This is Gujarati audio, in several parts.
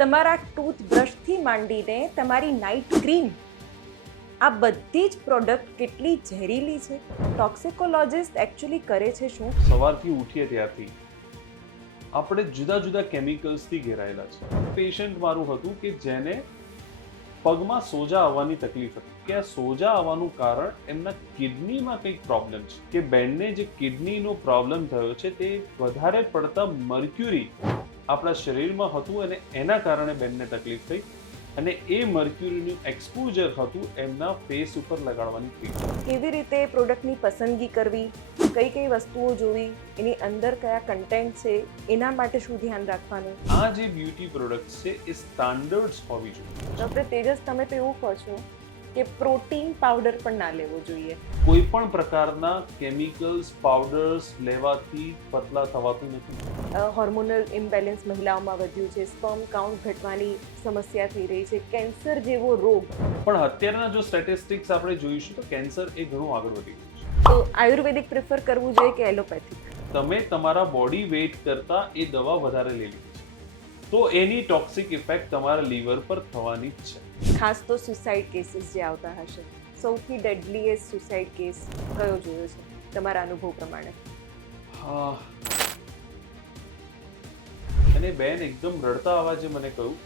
તમારા ટૂથબ્રશથી માંડીને તમારી નાઇટ ક્રીમ, આ બધી જ પ્રોડક્ટ કેટલી ઝેરીલી છે. ટોક્સિકોલોજિસ્ટ એકચ્યુઅલી કરે છે શું? સવારથી ઉઠીએ ત્યારથી આપણે જુદા જુદા કેમિકલ્સથી ઘેરાયેલા છે. પેશન્ટ મારું હતું કે જેને પગમાં સોજા આવવાની તકલીફ હતી કે આ સોજા આવવાનું કારણ એમના કિડનીમાં કંઈક પ્રોબ્લેમ છે કે બેનને જે કિડનીનો પ્રોબ્લેમ થયો છે તે વધારે પડતા મર્ક્યુરી આપણા શરીરમાં હતું અને એના કારણે બેનને તકલીફ થઈ અને એ મર્ક્યુરીનું એક્સપોઝર હતું એમના ફેસ ઉપર લગાડવાની ક્રીમ. કેવી રીતે પ્રોડક્ટની પસંદગી કરવી, કઈ કઈ વસ્તુઓ જોવી, એની અંદર કયા કન્ટેન્ટ છે, એના માટે શું ધ્યાન રાખવાનું? આ જે બ્યુટી પ્રોડક્ટ્સ છે એ સ્ટાન્ડર્ડ્સ હોવી જોઈએ. ડૉક્ટર તેજસ, તમે તો એવું કહો છો કે પ્રોટીન પાવડર પણ ના લેવો જોઈએ. કોઈ પણ પ્રકારના કેમિકલ્સ પાવડર્સ લેવાથી પતલા થવાતું નથી. હોર્મોનલ ઇમ્બેલેન્સ મહિલાઓમાં વધ્યું છે, સ્પર્મ કાઉન્ટ ઘટવાની સમસ્યા થઈ રહી છે, કેન્સર જેવો રોગ. પણ અત્યારના જો સ્ટેટિસ્ટિક્સ આપણે જોઈશું તો કેન્સર એ ઘણું આગળ વધી ગયું છે. તો આયુર્વેદિક પ્રિફર કરવું જોઈએ કે એલોપેથિક? તમે તમારા બોડી વેઇટ કરતા એ દવા વધારે લઈ લીધી છે તો એની ટોક્સિક ઇફેક્ટ તમારા લીવર પર થવાની જ છે. ખાસ તો સુસાઇડ કેસીસ જે આવતા હશે, સૌથી ડેડલીએસ્ટ સુસાઇડ કેસ કયો જોયો છે તમારા અનુભવ પ્રમાણે? હા, અને બેન એકદમ રડતા અવાજે મને કહ્યું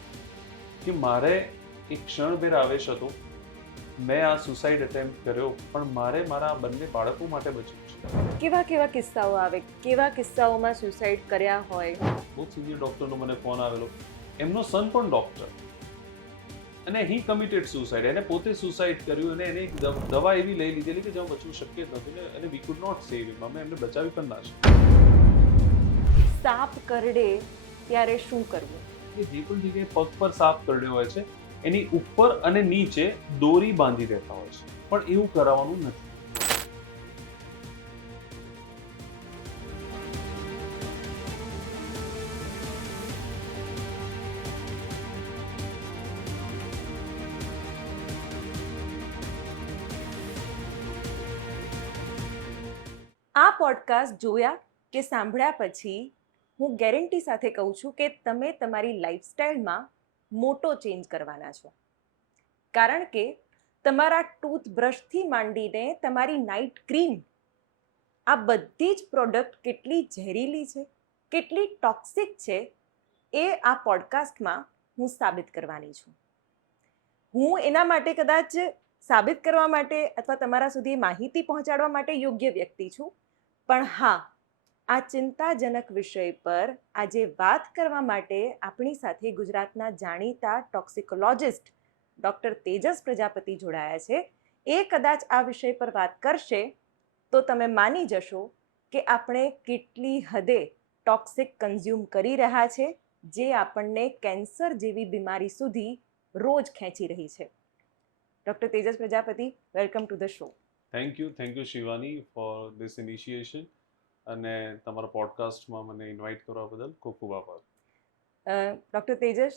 કે મારે એક ક્ષણભેર આવેશ હતો, મેં આ સુસાઇડ અટેમ્પ્ટ કર્યો પણ મારે મારા બંને બાળકો માટે બચવું છે. કેવા કેવા કિસ્સાઓ આવે, કેવા કિસ્સાઓમાં સુસાઇડ કર્યા હોય? બહુ સિનિયર ડોક્ટરનો મને ફોન આવેલો, એમનો સન પણ ડોક્ટર અને હી કમિટેડ સુસાઇડ. એને પોતે સુસાઇડ કર્યું અને એને એક દવા એવી લઈ લીધેલી કે જેમાં બચવું શક્ય જ નથી ને અને વી કુડ નોટ સેવ હિમ. અમે એમને બચાવી પણ ના શકીએ. સાપ કરડે ત્યારે શું કરવું? જે પણ જગ્યાએ પગ પર સાપ કરડ્યો હોય છે એની ઉપર અને નીચે દોરી બાંધી દેતા હોય છે, પણ એવું કરાવવાનું નથી. આ પોડકાસ્ટ જોયા કે સાંભળ્યા પછી હું ગેરંટી સાથે કહું છું કે તમે તમારી લાઈફસ્ટાઈલમાં મોટો ચેન્જ કરવાના છો. કારણ કે તમારા ટૂથબ્રશથી માંડીને તમારી નાઇટ ક્રીમ, આ બધી જ પ્રોડક્ટ કેટલી ઝેરીલી છે, કેટલી ટોક્સિક છે, એ આ પોડકાસ્ટમાં હું સાબિત કરવાની છું. હું એના માટે કદાચ સાબિત કરવા માટે અથવા તમારા સુધી માહિતી પહોંચાડવા માટે યોગ્ય વ્યક્તિ છું, પણ હા, આ ચિંતાજનક વિષય પર આજે વાત કરવા માટે આપણી સાથે ગુજરાતના જાણીતા ટોક્સિકોલોજિસ્ટ ડૉક્ટર તેજસ પ્રજાપતિ જોડાયા છે. એ કદાચ આ વિષય પર વાત કરશે તો તમે માની જશો કે આપણે કેટલી હદે ટોક્સિક કન્ઝ્યુમ કરી રહ્યા છે, જે આપણને કેન્સર જેવી બીમારી સુધી રોજ ખેંચી રહી છે. Doctor Tejas Prajapati, welcome to the show. Thank you Shivani for this initiation અને તમારા પોડકાસ્ટમાં મને ઇન્વાઇટ કરવા બદલ ખૂબ ખૂબ આભાર. ડૉક્ટર તેજસ,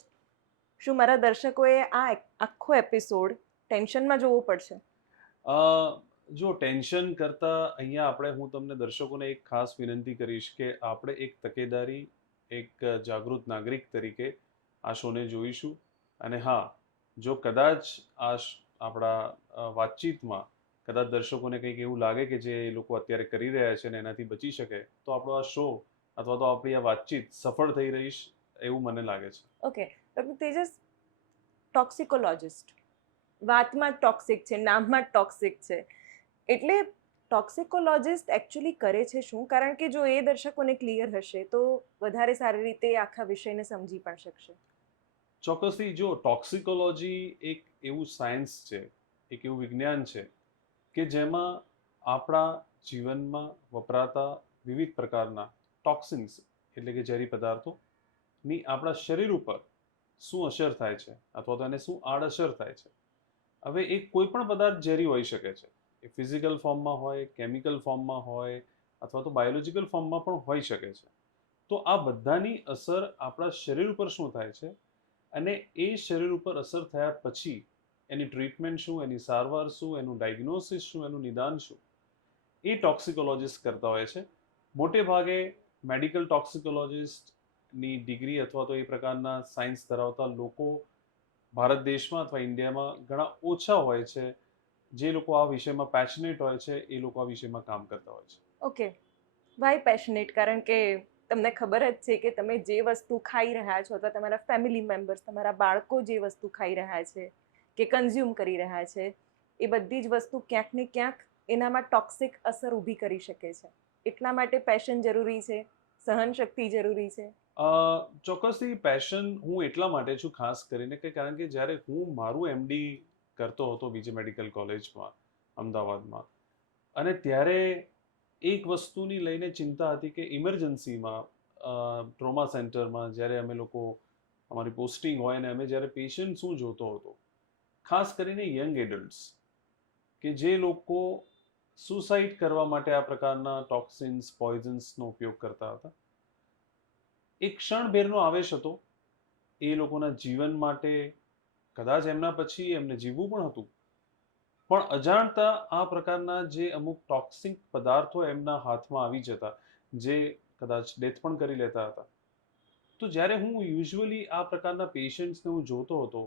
શું મારા દર્શકોએ આ આખો એપિસોડ ટેન્શનમાં જોવો પડશે? જો ટેન્શન કરતાં અહીંયા હું તમને દર્શકોને એક ખાસ વિનંતી કરીશ કે આપણે એક તકેદારી, એક જાગૃત નાગરિક તરીકે આ શોને જોઈશું. અને હા, જો કદાચ આપણા વાતચીતમાં કદાચ દર્શકોને કંઈક એવું લાગે કે જે એ લોકો અત્યારે કરી રહ્યા છે અને એનાથી બચી શકે તો આપણો આ શો અથવા તો આપણી આ વાતચીત સફળ થઈ રહીશ એવું મને લાગે છે. ઓકે ડૉક્ટર તેજસ, ટોક્સિકોલોજિસ્ટ વાતમાં જ ટોક્સિક છે, નામમાં જ ટોક્સિક છે, એટલે ટોક્સિકોલોજિસ્ટ એકચ્યુઅલી કરે છે શું? કારણ કે જો એ દર્શકોને ક્લિયર હશે તો વધારે સારી રીતે આખા વિષયને સમજી પણ શકશે. ચોક્કસથી. જો ટોક્સિકોલોજી એક એવું સાયન્સ છે, એક એવું વિજ્ઞાન છે કે જેમાં આપણા જીવનમાં વપરાતા વિવિધ પ્રકારના ટોક્સિન્સ એટલે કે ઝેરી પદાર્થોની આપણા શરીર ઉપર શું અસર થાય છે અથવા તો એને શું આડઅસર થાય છે. હવે એક કોઈ પણ પદાર્થ ઝેરી હોઈ શકે છે, એ ફિઝિકલ ફોર્મમાં હોય, કેમિકલ ફોર્મમાં હોય અથવા તો બાયોલોજિકલ ફોર્મમાં પણ હોઈ શકે છે. તો આ બધાની અસર આપણા શરીર ઉપર શું થાય છે અને એ શરીર ઉપર અસર થયા પછી એની ટ્રીટમેન્ટ શું, એની સારવાર શું, એનું ડાયગ્નોસિસ શું, એનું નિદાન શું, એ ટોક્સિકોલોજિસ્ટ કરતા હોય છે. મોટે ભાગે મેડિકલ ટોક્સિકોલોજિસ્ટ ની ડિગ્રી અથવા તો એ પ્રકારના સાયન્સ ધરાવતા લોકો ભારત દેશમાં અથવા ઇન્ડિયામાં ઘણા ઓછા હોય છે. જે લોકો આ વિષયમાં પેશનેટ હોય છે એ લોકો આ વિષયમાં કામ કરતા હોય છે. Okay, why passionate? કારણ કે તમને ખબર જ છે કે તમે જે વસ્તુ ખાઈ રહ્યા છો અથવા તમારા ફેમિલી મેમ્બર્સ, તમારા બાળકો જે વસ્તુ ખાઈ રહ્યા છે કે કન્ઝ્યુમ કરી રહ્યા છે, એ બધી જ વસ્તુ ક્યાંક ને ક્યાંક એનામાં ટોક્સિક અસર ઊભી કરી શકે છે. એટલા માટે પેશન જરૂરી છે, સહનશક્તિ જરૂરી છે. ચોક્કસથી પેશન હું એટલા માટે છું ખાસ કરીને કે કારણ કે જ્યારે હું મારું MD કરતો હતો બીજે મેડિકલ કોલેજમાં અમદાવાદમાં, અને ત્યારે એક વસ્તુની લઈને ચિંતા હતી કે ઇમરજન્સીમાં ટ્રોમા સેન્ટરમાં જ્યારે અમે લોકો અમારી પોસ્ટિંગ હોય અને અમે જ્યારે પેશન્ટ શું જોતો હતો, ખાસ કરીને યંગ એડલ્ટ્સ કે જે લોકો સુસાઇડ કરવા માટે આ પ્રકારના ટોક્સિન્સ પોઈઝન્સનો ઉપયોગ કરતા હતા. એક ક્ષણભેરનો આવેશ હતો. એ લોકોના જીવન માટે કદાચ એમના પછી એમને જીવવું પણ હતું, પણ અજાણતા આ પ્રકારના જે અમુક ટોક્સિક પદાર્થો એમના હાથમાં આવી જતા, જે કદાચ ડેથ પણ કરી લેતા હતા. તો જ્યારે હું યુઝ્યુઅલી આ પ્રકારના પેશન્ટ્સને હું જોતો હતો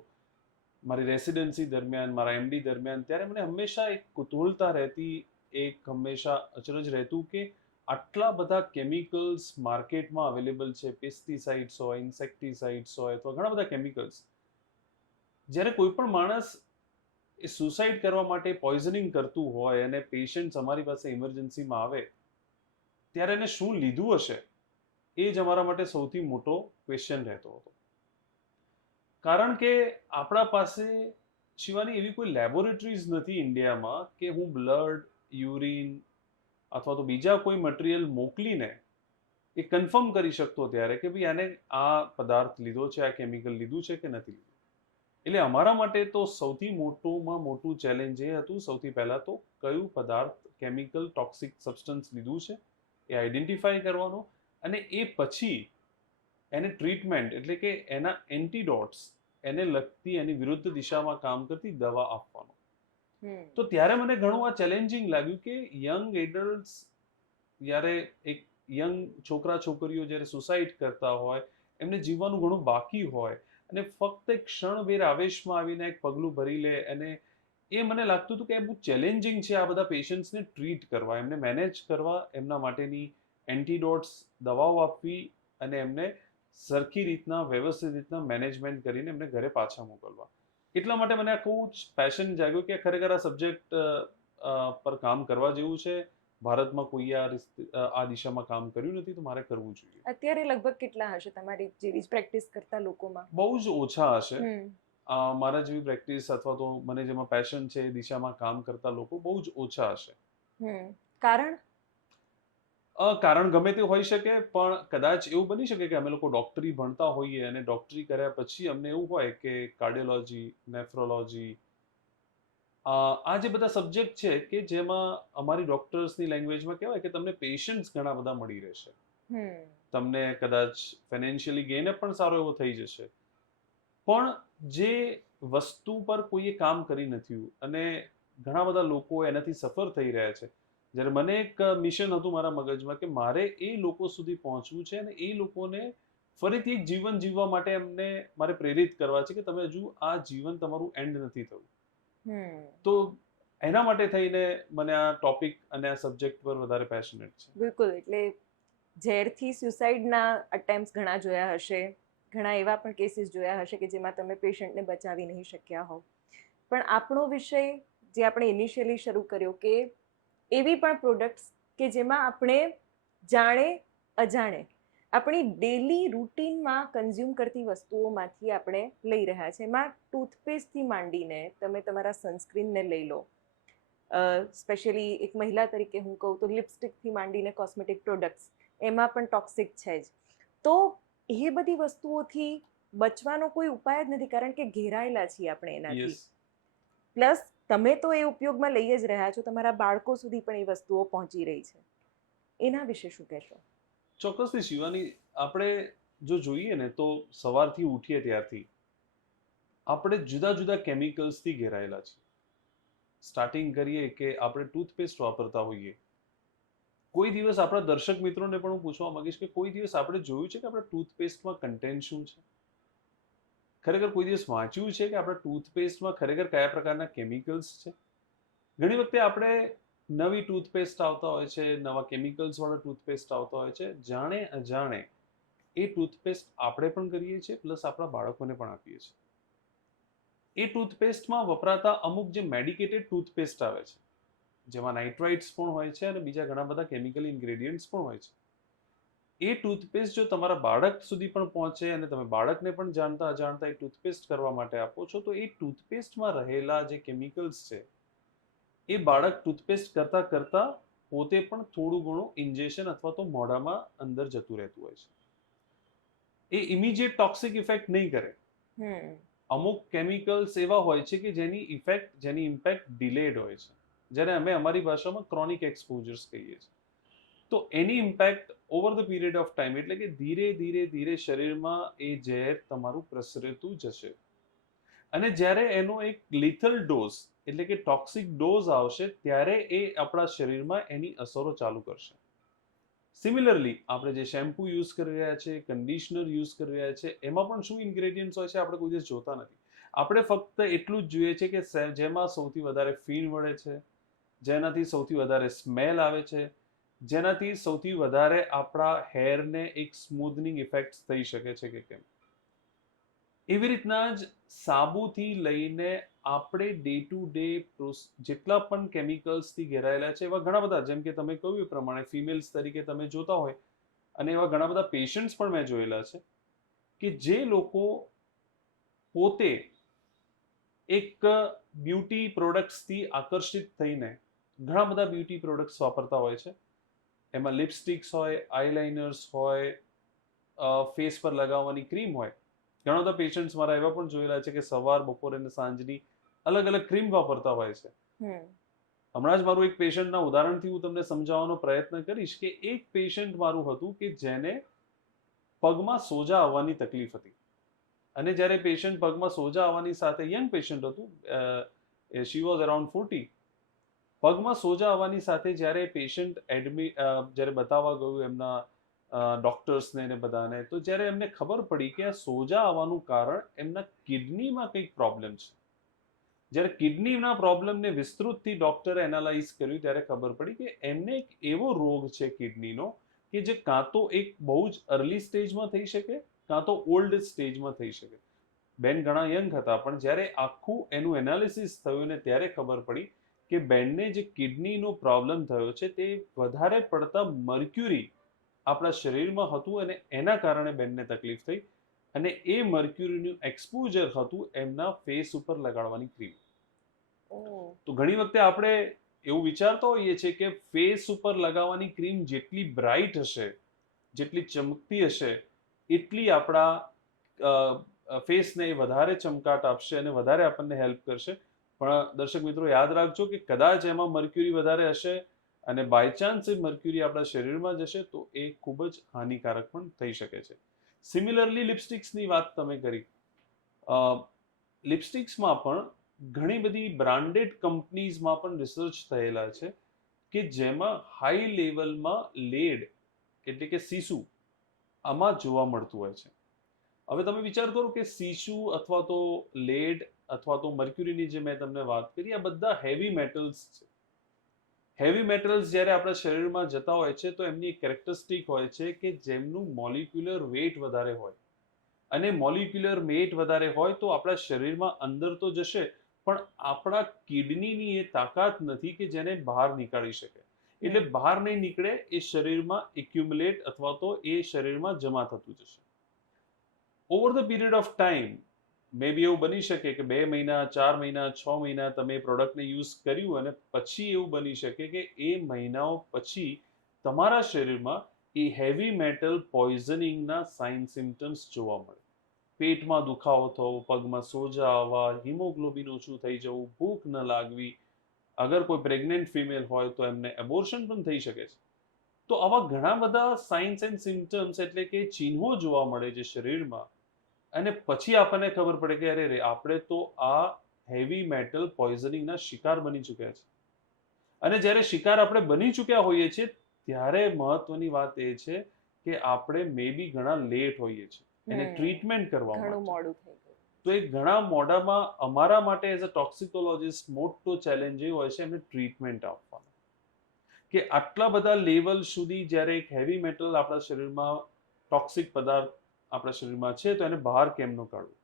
મારી રેસિડેન્સી દરમિયાન, મારા MD દરમિયાન, ત્યારે મને હંમેશા એક કુતૂહલતા રહેતી, એક હંમેશા અચરજ રહેતું કે આટલા બધા કેમિકલ્સ માર્કેટમાં અવેલેબલ છે, પેસ્ટિસાઇડ્સ હોય, ઇન્સેક્ટિસાઇડ્સ હોય અથવા ઘણા બધા કેમિકલ્સ, જ્યારે કોઈ પણ માણસ એ સુસાઇડ કરવા માટે પોઈઝનિંગ કરતું હોય અને પેશન્ટ અમારી પાસે ઇમરજન્સીમાં આવે ત્યારે એને શું લીધું હશે, એ જ અમારા માટે સૌથી મોટો ક્વેશ્ચન રહેતો હતો. કારણ કે આપણા પાસે શિવાની એવી કોઈ લેબોરેટરીઝ નથી ઇન્ડિયામાં કે હું બ્લડ, યુરિન અથવા તો બીજા કોઈ મટીરિયલ મોકલીને એ કન્ફર્મ કરી શકતો ત્યારે કે ભાઈ આને આ પદાર્થ લીધો છે, આ કેમિકલ લીધું છે કે નથી લીધું. એટલે અમારા માટે તો સૌથી મોટુંમાં મોટું ચેલેન્જ એ હતું, સૌથી પહેલા તો કયું પદાર્થ, કેમિકલ, ટોક્સિક સબસ્ટન્સ લીધું છે એ આઈડેન્ટિફાઈ કરવાનો, અને એ પછી એને ટ્રીટમેન્ટ એટલે કે એના એન્ટીડોટ્સ, એને લગતી એની વિરુદ્ધ દિશામાં કામ કરતી દવા આપવાનો. તો ત્યારે મને ઘણું આ ચેલેન્જિંગ લાગ્યું કે યંગ એડલ્ટ્સ જ્યારે એક યંગ છોકરા છોકરીઓ જ્યારે સુસાઇડ કરતા હોય, એમને જીવવાનું ઘણું બાકી હોય અને ફક્ત એક ક્ષણભેર આવેશમાં આવીને એક પગલું ભરી લે, અને એ મને લાગતું હતું કે એ બહુ ચેલેન્જિંગ છે આ બધા પેશન્ટ્સને ટ્રીટ કરવા, એમને મેનેજ કરવા, એમના માટેની એન્ટીડોટ્સ દવાઓ આપવી અને એમને સરખી રીતના વ્યવસ્થિત રીતના મેનેજમેન્ટ કરીને એમને ઘરે પાછા મોકલવા. એટલા માટે મને આ ખૂબ જ પેશન જાગ્યો કે ખરેખર આ સબ્જેક્ટ પર કામ કરવા જેવું છે. ભારતમાં કોઈએ આ દિશામાં કામ કર્યું નથી, તો મારે કરવું જોઈએ. અત્યારે લગભગ કેટલા હશે તમારી જેવી જ પ્રેક્ટિસ કરતા લોકોમાં? બહુ જ ઓછા હશે. મારા જેવી પ્રેક્ટિસ અથવા તો મને જેમાં પેશન છે એ દિશામાં કામ કરતા લોકો બહુ જ ઓછા હશે. કારણ? કારણ ગમે તે હોઈ શકે, પણ કદાચ એવું બની શકે કે અમે લોકો ડોક્ટરી ભણતા હોઈએ અને ડોક્ટરી કર્યા પછી અમને એવું હોય કે કાર્ડિયોલોજી, નેફ્રોલોજી, આ જે બધા સબ્જેક્ટ છે કે જેમાં અમારી ડોક્ટર્સની લેંગ્વેજમાં કહેવાય કે તમને પેશન્ટ્સ ઘણા બધા મળી રહેશે, તમને કદાચ ફાઇનાન્શિયલી ગેઇન પણ સારો એવો થઈ જશે, પણ જે વસ્તુ પર કોઈએ કામ કરી નથી અને ઘણા બધા લોકો એનાથી સફર થઈ રહ્યા છે, જ્યારે મને એક મિશન હતું મારા મગજમાં કે મારે એ લોકો સુધી પહોંચવું છે અને એ લોકોને ફરીથી એક જીવન જીવવા માટે એમને મારે પ્રેરિત કરવા છે કે તમે હજુ આ જીવન તમારું એન્ડ નથી થયું. તો એના માટે થઈને મને આ ટોપિક અને આ સબ્જેક્ટ પર વધારે પેશનેટ છે. બિલકુલ. એટલે ઝેરથી સુસાઇડના અટેમ્પ્ટ્સ ઘણા જોયા હશે, ઘણા એવા પણ કેસીસ જોયા હશે કે જેમાં તમે પેશન્ટને બચાવી નહીં શક્યા હો. પણ આપણો વિષય જે આપણે ઇનિશિયલી શરૂ કર્યો કે એવી પણ પ્રોડક્ટ્સ કે જેમાં આપણે જાણે અજાણે આપણી ડેલી રૂટીનમાં કન્ઝ્યુમ કરતી વસ્તુઓમાંથી આપણે લઈ રહ્યા છે. એમાં ટૂથપેસ્ટથી માંડીને તમે તમારા સનસ્ક્રીનને લઈ લો, સ્પેશિયલી એક મહિલા તરીકે હું કહું તો લિપસ્ટિકથી માંડીને કોસ્મેટિક પ્રોડક્ટ્સ, એમાં પણ ટોક્સિક છે જ. તો એ બધી વસ્તુઓથી બચવાનો કોઈ ઉપાય જ નથી, કારણ કે ઘેરાયેલા છીએ આપણે એનાથી. પ્લસ તમે તો એ ઉપયોગમાં લઈ જ રહ્યા છો, તમારા બાળકો સુધી પણ એ વસ્તુઓ પહોંચી રહી છે. એના વિશે શું કહેશો? ચોક્કસથી શિવાની, આપણે જો જોઈએ ને તો સવારથી ઉઠીએ ત્યારથી આપણે જુદા જુદા કેમિકલ્સથી ઘેરાયેલા છીએ. સ્ટાર્ટિંગ કરીએ કે આપણે ટૂથપેસ્ટ વાપરતા હોઈએ, કોઈ દિવસ આપણા દર્શક મિત્રોને પણ હું પૂછવા માંગીશ કે કોઈ દિવસ આપણે જોયું છે કે આપણા ટૂથપેસ્ટમાં કન્ટેન્ટ શું છે? ખરેખર કોઈ દિવસ વાંચ્યું છે કે આપણા ટૂથપેસ્ટમાં ખરેખર કયા પ્રકારના કેમિકલ્સ છે? ઘણી વખતે આપણે નવી ટૂથપેસ્ટ આવતા હોય છે, નવા કેમિકલ્સ વાળા ટૂથપેસ્ટ આવતા હોય છે, જાણે અજાણે એ ટૂથપેસ્ટ આપણે પણ કરીએ છીએ પ્લસ આપણા બાળકોને પણ આપીએ છીએ. એ ટૂથપેસ્ટમાં વપરાતા અમુક જે મેડિકેટેડ ટૂથપેસ્ટ આવે છે, જેમાં નાઇટ્રાઇટ્સ પણ હોય છે અને બીજા ઘણા બધા કેમિકલ ઇન્ગ્રેડિયન્ટ્સ પણ હોય છે. એ ટૂથપેસ્ટ જો તમારા બાળક સુધી પણ પહોંચે અને તમે બાળકને પણ જાણતા અજાણતા એ ટૂથપેસ્ટ કરવા માટે આપો છો, તો એ ટૂથપેસ્ટમાં રહેલા જે કેમિકલ્સ છે એ બાળક ટૂથપેસ્ટ કરતા કરતા પોતે પણ થોડું ઘણું ઇન્જેક્શન અથવા તો મોઢામાં અંદર જતું રહેતું હોય છે. એ ઇમિડિયેટ ટોક્સિક ઇફેક્ટ નહીં કરે. હમ અમુક કેમિકલ્સ એવા હોય છે કે જેની ઇમ્પેક્ટ ડિલેડ હોય છે, જ્યારે અમે અમારી ભાષામાં ક્રોનિક એક્સપોઝર્સ કહીએ છીએ. તો એની impact over the period of time, એટલે કે ધીરે ધીરે ધીરે શરીરમાં એ ઝેર તમારું પ્રસરતું જશે અને જ્યારે એનો એક લિથલ ડોઝ એટલે કે ટોક્સિક ડોઝ આવશે ત્યારે એ આપણા શરીરમાં એની અસરો ચાલુ કરશે. સિમિલરલી આપણે જે શેમ્પુ યુઝ કરી રહ્યા છે, કન્ડિશનર યુઝ કરી રહ્યા છે, એમાં પણ શું ઇન્ગ્રેડિયન્ટ્સ હોય છે આપણે કોઈ દિવસ જોતા નથી. આપણે ફક્ત એટલું જ જોઈએ છે કે જેમાં સૌથી વધારે ફીણ વળે છે, જેનાથી સૌથી વધારે સ્મેલ આવે છે, જેનાથી સૌથી વધારે આપણા હેરને એક સ્મૂધનિંગ ઇફેક્ટ થઈ શકે છે કે કેમ. એવી રીતના જ સાબુથી લઈને આપણે ડે ટુ ડે જેટલા પણ કેમિકલ્સથી ઘેરાયેલા છે એવા ઘણા બધા, જેમ કે તમે કહ્યું એ પ્રમાણે ફિમેલ્સ તરીકે તમે જોતા હોય અને એવા ઘણા બધા પેશન્ટ્સ પણ મેં જોયેલા છે કે જે લોકો પોતે એક બ્યુટી પ્રોડક્ટ્સથી આકર્ષિત થઈને ઘણા બધા બ્યુટી પ્રોડક્ટ્સ વાપરતા હોય છે. એમાં લિપસ્ટિક્સ હોય, આઈલાઇનર્સ હોય, ફેસ પર લગાવવાની ક્રીમ હોય. ઘણા બધા પેશન્ટ્સ મારા એવા પણ જોયેલા છે કે સવાર, બપોર અને સાંજની અલગ અલગ ક્રીમ વાપરતા હોય છે. હમ હમણાં જ મારું એક પેશન્ટના ઉદાહરણથી હું તમને સમજાવવાનો પ્રયત્ન કરીશ કે એક પેશન્ટ મારું હતું કે જેને પગમાં સોજા આવવાની તકલીફ હતી અને જ્યારે પેશન્ટ પગમાં સોજા આવવાની સાથે, યંગ પેશન્ટ હતું, શી વોઝ અરાઉન્ડ 40, પગમાં સોજા આવવાની સાથે જ્યારે પેશન્ટ જ્યારે બતાવવા ગયું એમના ડોક્ટર્સને ને બધાને, તો જ્યારે એમને ખબર પડી કે આ સોજા આવવાનું કારણ એમના કિડનીમાં કંઈક પ્રોબ્લેમ છે. જ્યારે કિડનીના પ્રોબ્લેમને વિસ્તૃતથી ડોક્ટરે એનાલાઇઝ કર્યું ત્યારે ખબર પડી કે એમને એક એવો રોગ છે કિડનીનો કે જે કાં તો એક બહુ જ અર્લી સ્ટેજમાં થઈ શકે, કાં તો ઓલ્ડ સ્ટેજમાં થઈ શકે. બેન ઘણા યંગ હતા પણ જ્યારે આખું એનું એનાલિસિસ થયું ને ત્યારે ખબર પડી કે બેનને જે કિડનીનો પ્રોબ્લેમ થયો છે તે વધારે પડતા મર્ક્યુરી આપણા શરીરમાં હતું અને એના કારણે બેનને તકલીફ થઈ અને એ મર્ક્યુરીનું એક્સપોઝર હતું એમના ફેસ ઉપર લગાડવાની ક્રીમ. ઓહ તો ઘણી વખતે આપણે એવું વિચારતા હોઈએ છીએ કે ફેસ ઉપર લગાવવાની ક્રીમ જેટલી બ્રાઇટ હશે, જેટલી ચમકતી હશે, એટલી આપણા ફેસને વધારે ચમકાટ આપશે અને વધારે આપણને હેલ્પ કરશે. પણ દર્શક મિત્રો યાદ રાખજો કે કદાચ એમાં મર્ક્યુરી વધારે હશે અને બાય ચાન્સ એ મર્ક્યુરી આપણા શરીરમાં જશે તો એ ખૂબ જ હાનિકારક પણ થઈ શકે છે. સિમિલરલી લિપસ્ટિક્સની વાત તમે કરી. લિપસ્ટિક્સમાં પણ ઘણી બધી બ્રાન્ડેડ કંપનીઝમાં પણ રિસર્ચ થયેલા છે કે જેમાં હાઈ લેવલમાં લેડ એટલે કે સીસુ આમાં જોવા મળતું હોય છે. હવે તમે વિચાર કરો કે સીસુ અથવા તો લેડ અથવા તો મર્ક્યુરીની જે મેં તમને વાત કરી, આ બધા હેવી મેટલ્સ છે. હેવી મેટલ્સ જ્યારે આપણા શરીરમાં જતા હોય છે તો એમની એક કેરેક્ટરિસ્ટિક હોય છે કે જેમનું મોલિક્યુલર વેઇટ વધારે હોય અને મોલિક્યુલર વેઇટ વધારે હોય તો આપણા શરીરમાં અંદર તો જશે પણ આપણા કિડનીની એ તાકાત નથી કે જેને બહાર નીકાળી શકે. એટલે બહાર નહીં નીકળે, એ શરીરમાં એક્યુમ્યુલેટ અથવા તો એ શરીરમાં જમા થતું જશે. Over the period of time maybe એવું બની શકે કે 2 મહિના, 4 મહિના, 6 મહિના તમે પ્રોડક્ટને યુઝ કર્યું અને પછી એવું બની શકે કે એ મહિનાઓ પછી તમારા શરીરમાં એ હેવી મેટલ પોઈઝનિંગના સાઇન સિમ્ટમ્સ જોવા મળે. પેટમાં દુખાવો થવો, પગમાં સોજા આવવા, હિમોગ્લોબિન ઓછું થઈ જવું, ભૂખ ન લાગવી, અગર કોઈ પ્રેગ્નન્ટ ફિમેલ હોય તો એમને એબોર્શન પણ થઈ શકે છે. તો આવા ઘણા બધા સાઇન્સ એન્ડ સિમ્ટમ્સ એટલે કે ચિહ્નો જોવા મળે છે શરીરમાં અને પછી આપણને ખબર પડે કે અરે રે, આપણે તો આ હેવી મેટલ પોઈઝનિંગના શિકાર બની ચૂક્યા છે. અને જ્યારે શિકાર આપણે બની ચૂક્યા હોઈએ છીએ ત્યારે મહત્વની વાત એ છે કે આપણે મે બી ઘણા લેટ હોઈએ છીએ એને ટ્રીટમેન્ટ કરવા ઘણું માટે. મોડું થઈ ગયું. તો એ ઘણા મોડામાં અમારા માટે એઝ અ ટોક્સિકોલોજીસ્ટ મોટો ચેલેન્જ એ હોય છે એમને ટ્રીટમેન્ટ આપવાનો, કે આટલા બધા લેવલ સુધી જ્યારે એક હેવી મેટલ આપણા શરીરમાં ટોક્સિક પદાર્થ આપણા શરીરમાં છે તો એને બહાર કેમ ન કાઢવું.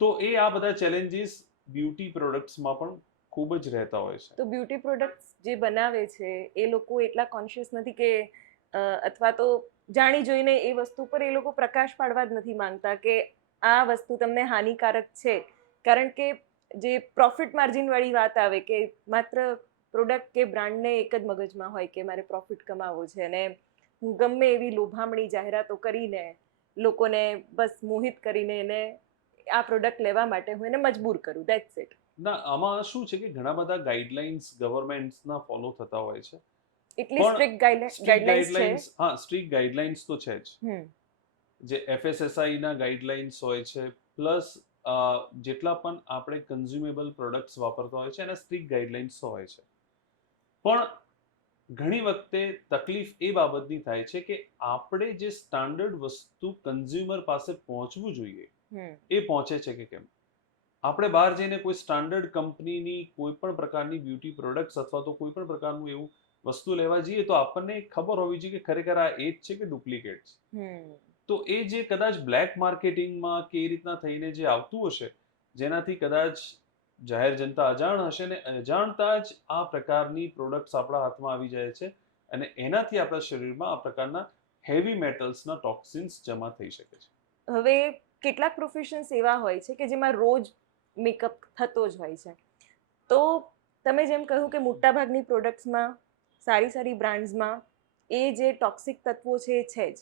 તો એ આ બધા ચેલેન્જીસ બ્યુટી પ્રોડક્ટ્સમાં પણ ખૂબ જ રહેતા હોય છે. તો બ્યુટી પ્રોડક્ટ્સ જે બનાવે છે એ લોકો એટલા કોન્શિયસ નથી કે અથવા તો જાણી જોઈને એ વસ્તુ પર એ લોકો પ્રકાશ પાડવા જ નથી માંગતા કે આ વસ્તુ તમને હાનિકારક છે. કારણ કે જે પ્રોફિટ માર્જિન વાળી વાત આવે કે માત્ર પ્રોડક્ટ કે બ્રાન્ડને એક જ મગજમાં હોય કે મારે પ્રોફિટ કમાવવો છે અને હું ગમે એવી લોભામણી જાહેરાતો કરીને લોકોને બસ મોહિત કરીને એને આ પ્રોડક્ટ લેવા માટે હું એને મજબૂર કરું, ધેટ્સ ઇટ. ના, આમાં શું છે કે ઘણા બધા ગાઈડલાઇન્સ ગવર્મેન્ટ્સના ફોલો થતા હોય છે. એટલી પણ સ્ટ્રિક્ટ સ્ટ્રિક્ટ ગાઈડલાઇન્સ છે. ગાઈડલાઇન્સ, હા, સ્ટ્રિક્ટ ગાઈડલાઇન્સ તો છે જ. જે FSSAI ના ગાઈડલાઇન્સ હોય છે, પ્લસ જેટલા પણ આપણે કન્ઝ્યુમેબલ પ્રોડક્ટ્સ વાપરતા હોય છે એના સ્ટ્રિક્ટ ગાઈડલાઇન્સ તો હોય છે. પણ ઘણી વખતે તકલીફ એ બાબતની થાય છે કે આપણે જે સ્ટાન્ડર્ડ વસ્તુ કન્ઝ્યુમર પાસે પહોંચવું જોઈએ એ પહોંચે છે કે કેમ. આપણે બહાર જઈને કોઈ સ્ટાન્ડર્ડ કંપનીની કોઈ પણ પ્રકારની બ્યુટી પ્રોડક્ટ્સ અથવા તો કોઈ પણ પ્રકારનું એવું વસ્તુ લેવા જઈએ તો આપણને ખબર હોવી જોઈએ કે ખરેખર આ એ જ છે કે ડુપ્લિકેટ છે. તો એ જે કદાચ બ્લેક માર્કેટિંગમાં કે એ રીતના થઈને જે આવતું હશે, જેનાથી કદાચ જાહેર જનતા અજાણ હશે ને અજાણતા જ આ પ્રકારની પ્રોડક્ટ્સ આપણા હાથમાં આવી જાય છે અને એનાથી આપણા શરીરમાં આ પ્રકારના હેવી મેટલ્સના ટોક્સિન્સ જમા થઈ શકે છે. હવે કેટલાક પ્રોફેશન્સ એવા હોય છે કે જેમાં રોજ મેકઅપ થતો જ હોય છે. તો તમે જેમ કહ્યું કે મોટાભાગની પ્રોડક્ટ્સમાં સારી સારી બ્રાન્ડ્સમાં એ જે ટોક્સિક તત્વો છે એ છે જ.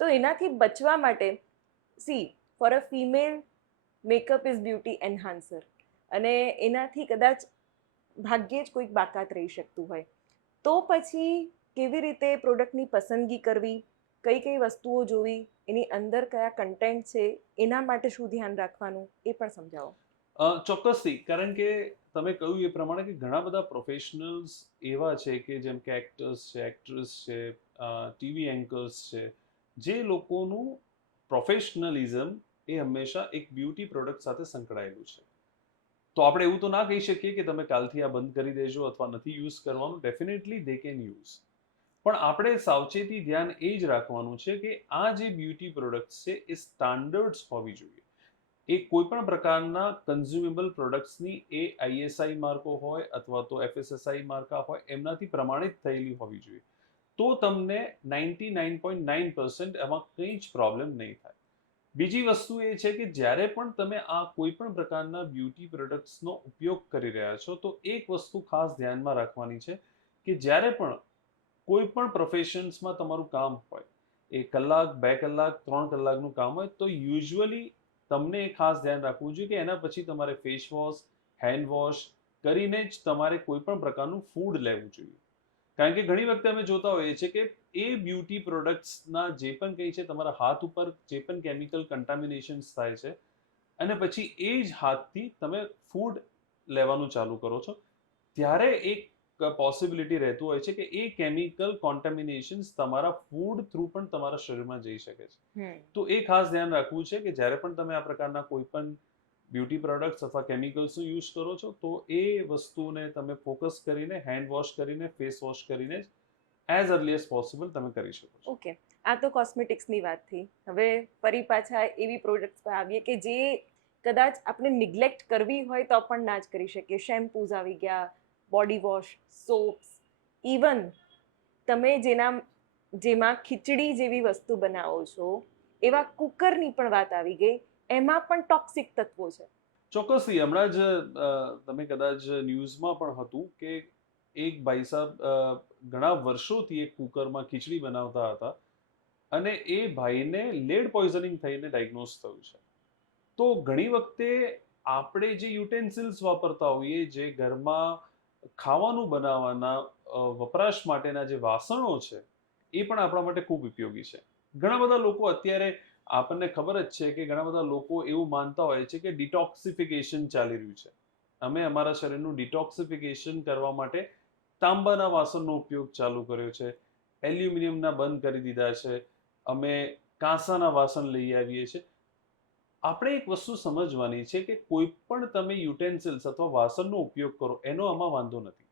તો એનાથી બચવા માટે for a female makeup is beauty enhancer અને એનાથી કદાચ ભાગ્યે જ કોઈક બાકાત રહી શકતું હોય. તો પછી કેવી રીતે પ્રોડક્ટની પસંદગી કરવી, કઈ કઈ વસ્તુઓ જોવી, એની અંદર કયા કન્ટેન્ટ છે, એના માટે શું ધ્યાન રાખવાનું એ પણ સમજાવો. ચોક્કસથી, કારણ કે તમે કહ્યું એ પ્રમાણે કે ઘણા બધા પ્રોફેશનલ્સ એવા છે કે જેમ કે એક્ટર્સ છે, એક્ટ્રેસ છે, ટીવી એન્કર્સ છે, જે લોકોનું પ્રોફેશનલિઝમ એ હંમેશા એક બ્યુટી પ્રોડક્ટ સાથે સંકળાયેલું છે. તો આપણે એવું તો ના કહી શકીએ કે તમે કાલથી આ બંધ કરી દેજો અથવા નથી યુઝ કરવાનું. Definitely they can use. પણ આપણે સાવચેતી ધ્યાન એ જ રાખવાનું છે કે આ જે બ્યુટી પ્રોડક્ટ્સ છે એ સ્ટાન્ડર્ડ્સ હોવી જોઈએ. એ કોઈ પણ પ્રકારના કન્ઝ્યુમેબલ પ્રોડક્ટ્સની એ ISI માર્કો હોય અથવા તો FSSAI માર્કા હોય એમનાથી પ્રમાણિત થયેલી હોવી જોઈએ. તો તમને 99.9% એમાં કંઈ જ પ્રોબ્લેમ નહીં થાય. બીજી વસ્તુ એ છે કે જ્યારે પણ તમે આ કોઈ પણ પ્રકારના બ્યુટી પ્રોડક્ટ્સનો ઉપયોગ કરી રહ્યા છો તો એક વસ્તુ ખાસ ધ્યાનમાં રાખવાની છે કે જ્યારે પણ કોઈ પણ પ્રોફેશન્સમાં તમારું કામ હોય, એ કલાક, 2 કલાક, 3 કલાકનું કામ હોય તો યુઝ્યુઅલી તમને એ ખાસ ધ્યાન રાખવું જોઈએ કે એના પછી તમારે ફેસ વોશ, હેન્ડ વોશ કરીને જ તમારે કોઈ પણ પ્રકારનું ફૂડ લેવું જોઈએ. કારણ કે ઘણી વખતે અમે જોતા હોઈએ છીએ કે એ બ્યુટી પ્રોડક્ટ્સના જે પણ કંઈ છે તમારા હાથ ઉપર જે પણ કેમિકલ કન્ટામિનેશન્સ થાય છે અને પછી એ જ હાથથી તમે ફૂડ લેવાનું ચાલુ કરો છો, ત્યારે એક પોસિબિલિટી રહેતું હોય છે કે એ કેમિકલ કોન્ટામિનેશન્સ તમારા ફૂડ થ્રુ પણ તમારા શરીરમાં જઈ શકે છે. તો એ ખાસ ધ્યાન રાખવું છે કે જ્યારે પણ તમે આ પ્રકારના કોઈ પણ બ્યુટી પ્રોડક્ટ્સ અથવા કેમિકલ્સનો યુઝ કરો છો તો એ વસ્તુને તમે ફોકસ કરીને, હેન્ડ વોશ કરીને, ફેસ વોશ કરીને જ એઝ અર્લી એઝ પોસિબલ તમે કરી શકો છો. ઓકે, આ તો કોસ્મેટિક્સની વાત થઈ. હવે ફરી પાછા એવી પ્રોડક્ટ્સ પર આવીએ કે જે કદાચ આપણે નિગ્લેક્ટ કરવી હોય તો પણ ના જ કરી શકીએ. શેમ્પૂઝ આવી ગયા, બોડી વોશ, સોપ્સ, ઇવન તમે જેમાં ખીચડી જેવી વસ્તુ બનાવો છો એવા કુકરની પણ વાત આવી ગઈ. એમાં પણ ટોક્સિક તત્વો છે. ચોક્કસથી, હમણાં જ તમે કદાચ ન્યૂઝમાં પણ હતું કે એક ભાઈ સાહેબ ઘણા વર્ષોથી એક કુકરમાં ખીચડી બનાવતા હતા અને એ ભાઈને લેડ પોઈઝનિંગ થઈને ડાયગ્નોઝ થયું છે. તો ઘણી વખતે આપણે જે યુટેન્સિલ્સ વાપરતા હોઈએ, જે ઘરમાં ખાવાનું બનાવવાના વપરાશ માટેના જે વાસણો છે એ પણ આપણા માટે ખૂબ ઉપયોગી છે. ઘણા બધા લોકો અત્યારે આપણને ખબર જ છે કે ઘણા બધા લોકો એવું માનતા હોય છે કે ડિટોક્સિફિકેશન ચાલી રહ્યું છે. અમે અમારા શરીરનું ડિટોક્સિફિકેશન કરવા માટે તાંબાના વાસણનો ઉપયોગ ચાલુ કર્યો છે. એલ્યુમિનિયમના બંધ કરી દીધા છે, અમે કાંસાના વાસણ લઈ આવીએ છીએ. આપણે એક વસ્તુ સમજવાની છે કે કોઈ પણ તમે યુટેન્સિલ્સ અથવા વાસણનો ઉપયોગ કરો એનો આમાં વાંધો નથી,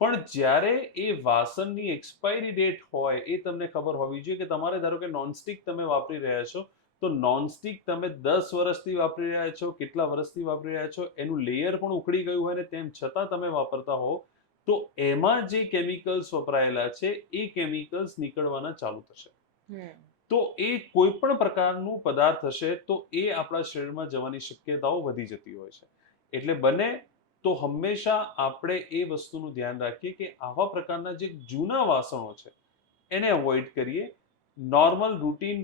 પણ જ્યારે એ વાસણની એક્સપાયરી ડેટ હોય એ તમને ખબર હોવી જોઈએ કે તમારે ધારો કે નોનસ્ટિક તમે વાપરી રહ્યા છો, તો નોનસ્ટિક તમે 10 વર્ષથી વાપરી રહ્યા છો, કેટલા વર્ષથી વાપરી રહ્યા છો, એનું લેયર પણ ઉખડી ગયું હોય ને તેમ છતાં તમે વાપરતા હો, તો એમાં જે કેમિકલ્સ વપરાયેલા છે એ કેમિકલ્સ નીકળવાના ચાલુ થશે. તો એ કોઈ પણ પ્રકારનું પદાર્થ હશે તો એ આપણા શરીરમાં જવાની શક્યતાઓ વધી જતી હોય છે. એટલે બને તો હંમેશા આપણે એ વસ્તુનું ધ્યાન રાખીએ કે આવા પ્રકારના જે જૂના વાસણો છે એને અવોઇડ કરીએ. નોર્મલ રૂટીન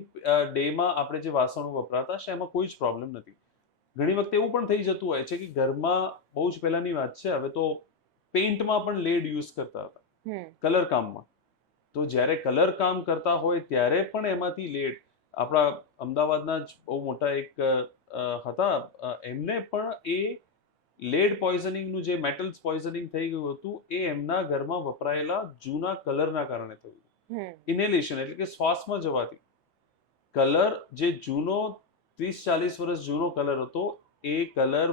ડેમાં આપણે જે વાસણો વપરાતા છે એમાં કોઈ જ પ્રોબ્લેમ નથી. ઘણી વખતે એવું પણ થઈ જતું હોય છે કે ઘરમાં બહુ જ પહેલાની વાત છે, હવે તો પેઇન્ટમાં પણ લેડ યુઝ કરતા હતા કલર કામમાં. તો જ્યારે કલર કામ કરતા હોય ત્યારે પણ એમાંથી લેડ, આપણા અમદાવાદના જ બહુ મોટા એક હતા, એમને પણ એ લેડ પોઈઝનિંગનું જે મેટલ્સ પોઈઝનિંગ થઈ ગયું હતું એ એમના ઘરમાં વપરાયેલા જૂના કલરના કારણે થયું. ઇનેલેશન એટલે કે શ્વાસમાં જવાથી કલર, જે જૂનો 30-40 વર્ષ જૂનો કલર હતો એ કલર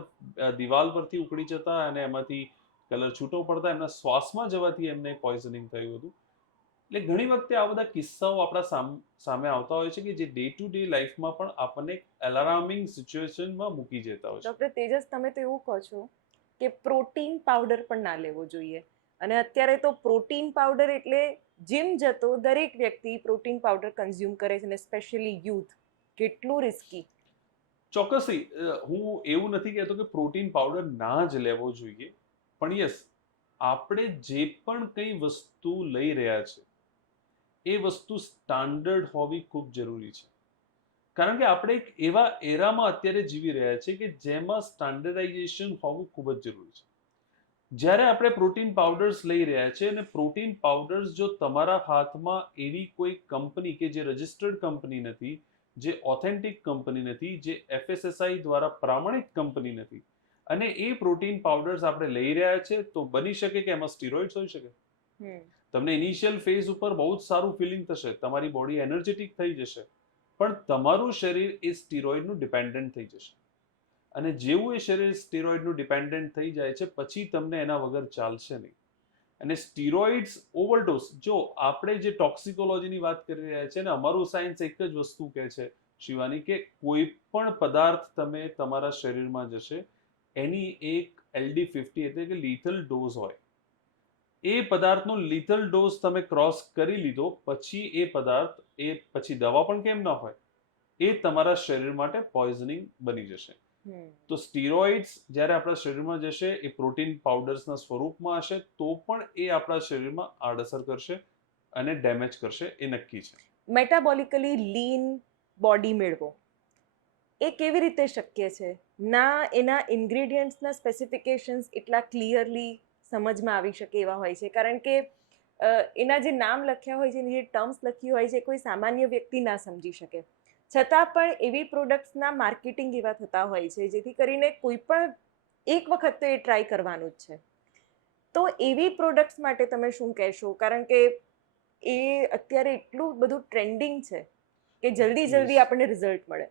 દિવાલ પરથી ઉકળી જતા અને એમાંથી કલર છૂટો પડતા એમના શ્વાસમાં જવાથી એમને પોઈઝનિંગ થયું હતું. એટલે ઘણી વખતે આ બધા કિસ્સાઓ આપણા સામે આવતા હોય છે કે જે ડે ટુ ડે લાઈફમાં પણ આપણને એલાર્મિંગ સિચ્યુએશનમાં મૂકી જતા હોય છે. ડૉક્ટર તેજસ, તમે તો એવું કહો છો કે પ્રોટીન પાવડર પણ ના લેવો જોઈએ, અને અત્યારે તો પ્રોટીન પાવડર એટલે જીમ જતો દરેક વ્યક્તિ પ્રોટીન પાવડર કન્ઝ્યુમ કરે છે, અને સ્પેશિયલી યુથ. કેટલું રિસ્કી! ચોક્કસથી હું એવું નથી કહેતો કે પ્રોટીન પાવડર ના જ લેવો જોઈએ, પણ યસ, આપણે જે પણ કંઈ વસ્તુ લઈ રહ્યા છે એ વસ્તુ સ્ટાન્ડર્ડ હોવી ખૂબ જરૂરી છે. કારણ કે આપણે એક એવા એરામાં અત્યારે જીવી રહ્યા છીએ કે જેમાં સ્ટાન્ડર્ડાઇઝેશન હોવું ખૂબ જ જરૂરી છે. જ્યારે આપણે પ્રોટીન પાવડર્સ લઈ રહ્યા છીએ અને પ્રોટીન પાવડર્સ જો તમારા હાથમાં એવી કોઈ કંપની કે જે રજિસ્ટર્ડ કંપની નથી, જે ઓથેન્ટિક કંપની નથી, જે FSSAI દ્વારા પ્રમાણિત કંપની નથી, અને એ પ્રોટીન પાવડર્સ આપણે લઈ રહ્યા છે, તો બની શકે કે એમાં સ્ટીરોઇડ્સ હોઈ શકે. તમને ઇનિશિયલ ફેઝ ઉપર બહુ જ સારું ફિલિંગ થશે, તમારી બોડી એનર્જેટિક થઈ જશે, પણ તમારું શરીર એ સ્ટીરોઇડનું ડિપેન્ડન્ટ થઈ જશે. અને જેવું એ શરીર સ્ટીરોઇડનું ડિપેન્ડન્ટ થઈ જાય છે પછી તમને એના વગર ચાલશે નહીં. અને સ્ટીરોઇડ્સ ઓવરડોઝ, જો આપણે જે ટોક્સિકોલોજીની વાત કરી રહ્યા છે ને, અમારું સાયન્સ એક જ વસ્તુ કહે છે શિવાની, કે કોઈ પણ પદાર્થ તમે તમારા શરીરમાં જશે એની એક LD50 એટલે કે લિથલ ડોઝ હોય. એ પદાર્થનો લિથલ ડોઝ તમે ક્રોસ કરી લીધો પછી એ પદાર્થ, એ પછી દવા પણ કેમ ના હોય, એ તમારા શરીર માટે પોઈઝનિંગ બની જશે. તો સ્ટીરોઇડ્સ જ્યારે આપણા શરીરમાં જશે એ પ્રોટીન પાવડર્સના સ્વરૂપમાં હશે તો પણ એ આપણા શરીરમાં આડઅસર કરશે અને ડેમેજ કરશે, એ નક્કી છે. મેટાબોલિકલી લીન બોડી મેળવો એ કેવી રીતે શક્ય છે? ના એના ઇન્ગ્રેડિયન્ટ્સના સ્પેસિફિકેશન્સ એટલા ક્લિયરલી સમજમાં આવી શકે એવા હોય છે, કારણ કે એના જે નામ લખ્યા હોય છે, એની જે ટર્મ્સ લખી હોય છે, કોઈ સામાન્ય વ્યક્તિ ના સમજી શકે. છતાં પણ એવી પ્રોડક્ટ્સના માર્કેટિંગ એવા થતા હોય છે જેથી કરીને કોઈ પણ એક વખત તો એ ટ્રાય કરવાનું જ છે. તો એવી પ્રોડક્ટ્સ માટે તમે શું કહેશો? કારણ કે એ અત્યારે એટલું બધું ટ્રેન્ડિંગ છે કે જલ્દી આપણને રિઝલ્ટ મળે.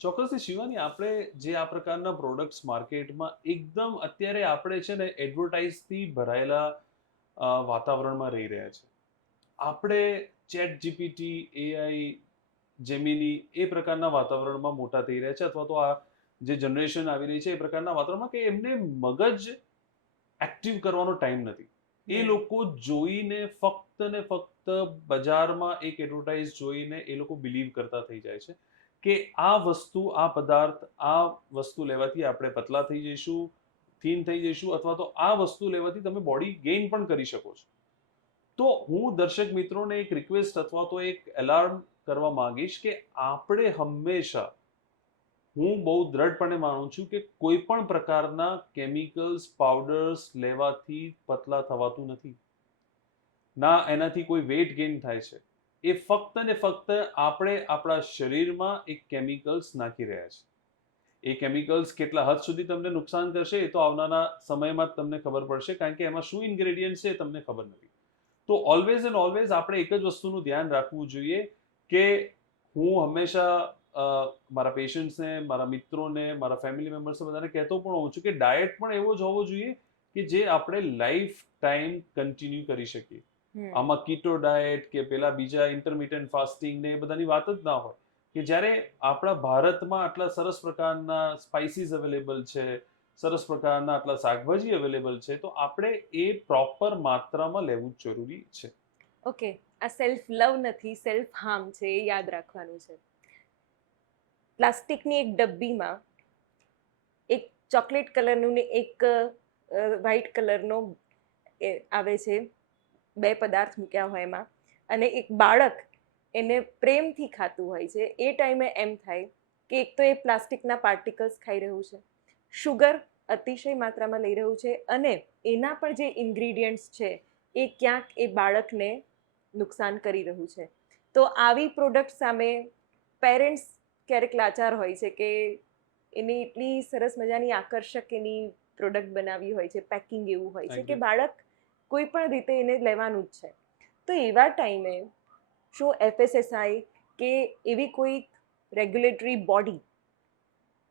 ચોક્કસથી શિવાની, આપણે જે આ પ્રકારના પ્રોડક્ટ્સ માર્કેટમાં એકદમ અત્યારે આપણે છે ને એડવર્ટાઇઝથી ભરાયેલા વાતાવરણમાં રહી રહ્યા છે. આપણે ચેટ જીપીટી, AI, જેમિની એ પ્રકારના વાતાવરણમાં મોટા થઈ રહ્યા છે, અથવા તો આ જે જનરેશન આવી રહી છે એ પ્રકારના વાતાવરણમાં કે એમને મગજ એક્ટિવ કરવાનો ટાઈમ નથી. એ લોકો જોઈને ફક્ત ને ફક્ત બજારમાં એક એડવર્ટાઇઝ જોઈને એ લોકો બિલીવ કરતા થઈ જાય છે કે આ વસ્તુ, આ પદાર્થ, આ વસ્તુ લેવાથી આપણે પતલા થઈ જઈશું, થીન થઈ જઈશું, અથવા તો આ વસ્તુ લેવાથી તમે બોડી ગેઇન પણ કરી શકો છો. તો હું દર્શક મિત્રોને એક રિક્વેસ્ટ અથવા તો એક એલાર્મ કરવા માંગીશ કે આપણે હંમેશા, હું બહુ દ્રઢપણે માનું છું કે કોઈ પણ પ્રકારના કેમિકલ્સ, પાવડર્સ લેવાથી પતલા થવાતું નથી, ના એનાથી કોઈ વેટ ગેઇન થાય છે. એ ફક્ત ને ફક્ત આપણે આપણા શરીરમાં એક કેમિકલ્સ નાખી રહ્યા છે. એ કેમિકલ્સ કેટલા હદ સુધી તમને નુકસાન કરશે એ તો આવનારા સમયમાં જ તમને ખબર પડશે, કારણ કે એમાં શું ઇન્ગ્રેડિયન્ટ છે એ તમને ખબર નથી. તો ઓલવેઝ એન્ડ ઓલવેઝ આપણે એક જ વસ્તુનું ધ્યાન રાખવું જોઈએ કે હું હંમેશા મારા પેશન્ટ્સને, મારા મિત્રોને, મારા ફેમિલી મેમ્બર્સને બધાને કહેતો પણ હોઉં છું કે ડાયટ પણ એવો જ હોવો જોઈએ કે જે આપણે લાઈફ ટાઈમ કન્ટિન્યુ કરી શકીએ. આમાં કીટો ડાયટ કે પેલા બીજા ઇન્ટરમિટન્ટ ફાસ્ટિંગ ને એ બધાની વાત જ ના હોય. કે જ્યારે આપણા ભારતમાં આટલા સરસ પ્રકારના સ્પાઇસીસ અવેલેબલ છે, સરસ પ્રકારના આટલા શાકભાજી અવેલેબલ છે, તો આપણે એ પ્રોપર માત્રામાં લેવું જ જરૂરી છે. ઓકે, આ સેલ્ફ લવ નથી, સેલ્ફ હાર્મ છે, એ યાદ રાખવાનું છે. પ્લાસ્ટિકની એક ડબ્બીમાં એક ચોકલેટ કલરનું ને એક વ્હાઈટ કલરનો આવે છે, બે પદાર્થ મૂક્યા હોય એમાં, અને એક બાળક એને પ્રેમથી ખાતું હોય છે. એ ટાઈમે એમ થાય કે એક તો એ પ્લાસ્ટિકના પાર્ટિકલ્સ ખાઈ રહ્યું છે, શુગર અતિશય માત્રામાં લઈ રહ્યું છે, અને એના પણ જે ઇન્ગ્રીડિયન્ટ્સ છે એ ક્યાંક એ બાળકને નુકસાન કરી રહ્યું છે. તો આવી પ્રોડક્ટ સામે પેરેન્ટ્સ ક્યારેક લાચાર હોય છે કે એની એટલી સરસ મજાની આકર્ષક એની પ્રોડક્ટ બનાવી હોય છે, પેકિંગ એવું હોય છે કે બાળક કોઈ પણ રીતે એને લેવાનું જ છે. તો એવા ટાઈમે શું FSSAI કે એવી કોઈ રેગ્યુલેટરી બોડી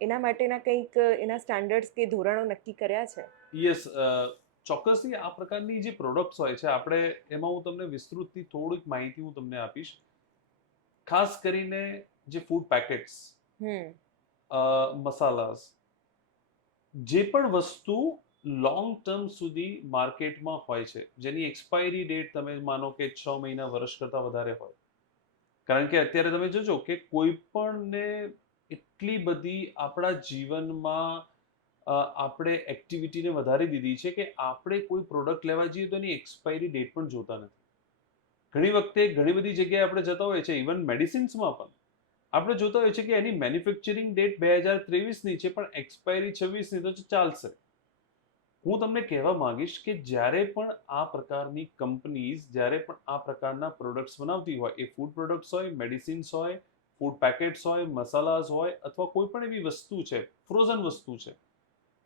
એના માટેના કંઈક એના સ્ટાન્ડર્ડ્સ કે ધોરણો નક્કી કર્યા છે? યસ, ચોક્કસથી આ પ્રકારની જે પ્રોડક્ટ્સ હોય છે, આપણે એમાં હું તમને વિસ્તૃતથી થોડીક માહિતી હું તમને આપીશ. ખાસ કરીને જે ફૂડ પેકેટ્સ, મસાલાસ, જે પણ વસ્તુ લોંગ ટર્મ સુધી માર્કેટમાં હોય છે, જેની એક્સપાયરી ડેટ તમે માનો કે 6 મહિના, વર્ષ કરતાં વધારે હોય. કારણ કે અત્યારે તમે જોજો કે કોઈ પણને એટલી બધી આપણા જીવનમાં આપણે એક્ટિવિટીને વધારી દીધી છે કે આપણે કોઈ પ્રોડક્ટ લેવા જઈએ તો એની એક્સપાયરી ડેટ પણ જોતા નથી. ઘણી વખતે ઘણી બધી જગ્યાએ આપણે જતા હોઈએ છીએ, ઇવન મેડિસિન્સમાં પણ આપણે જોતા હોઈએ છીએ કે એની મેન્યુફેક્ચરિંગ ડેટ 2023ની છે, પણ એક્સપાયરી 26ની તો ચાલશે. હું તમને કહેવા માંગીશ કે જ્યારે પણ આ પ્રકારની કંપનીઝ જ્યારે પણ આ પ્રકારના પ્રોડક્ટ્સ બનાવતી હોય, એ ફૂડ પ્રોડક્ટ્સ હોય, મેડિસિન્સ હોય, ફૂડ પેકેટ્સ હોય, મસાલાસ હોય, અથવા કોઈ પણ એવી વસ્તુ છે, ફ્રોઝન વસ્તુ છે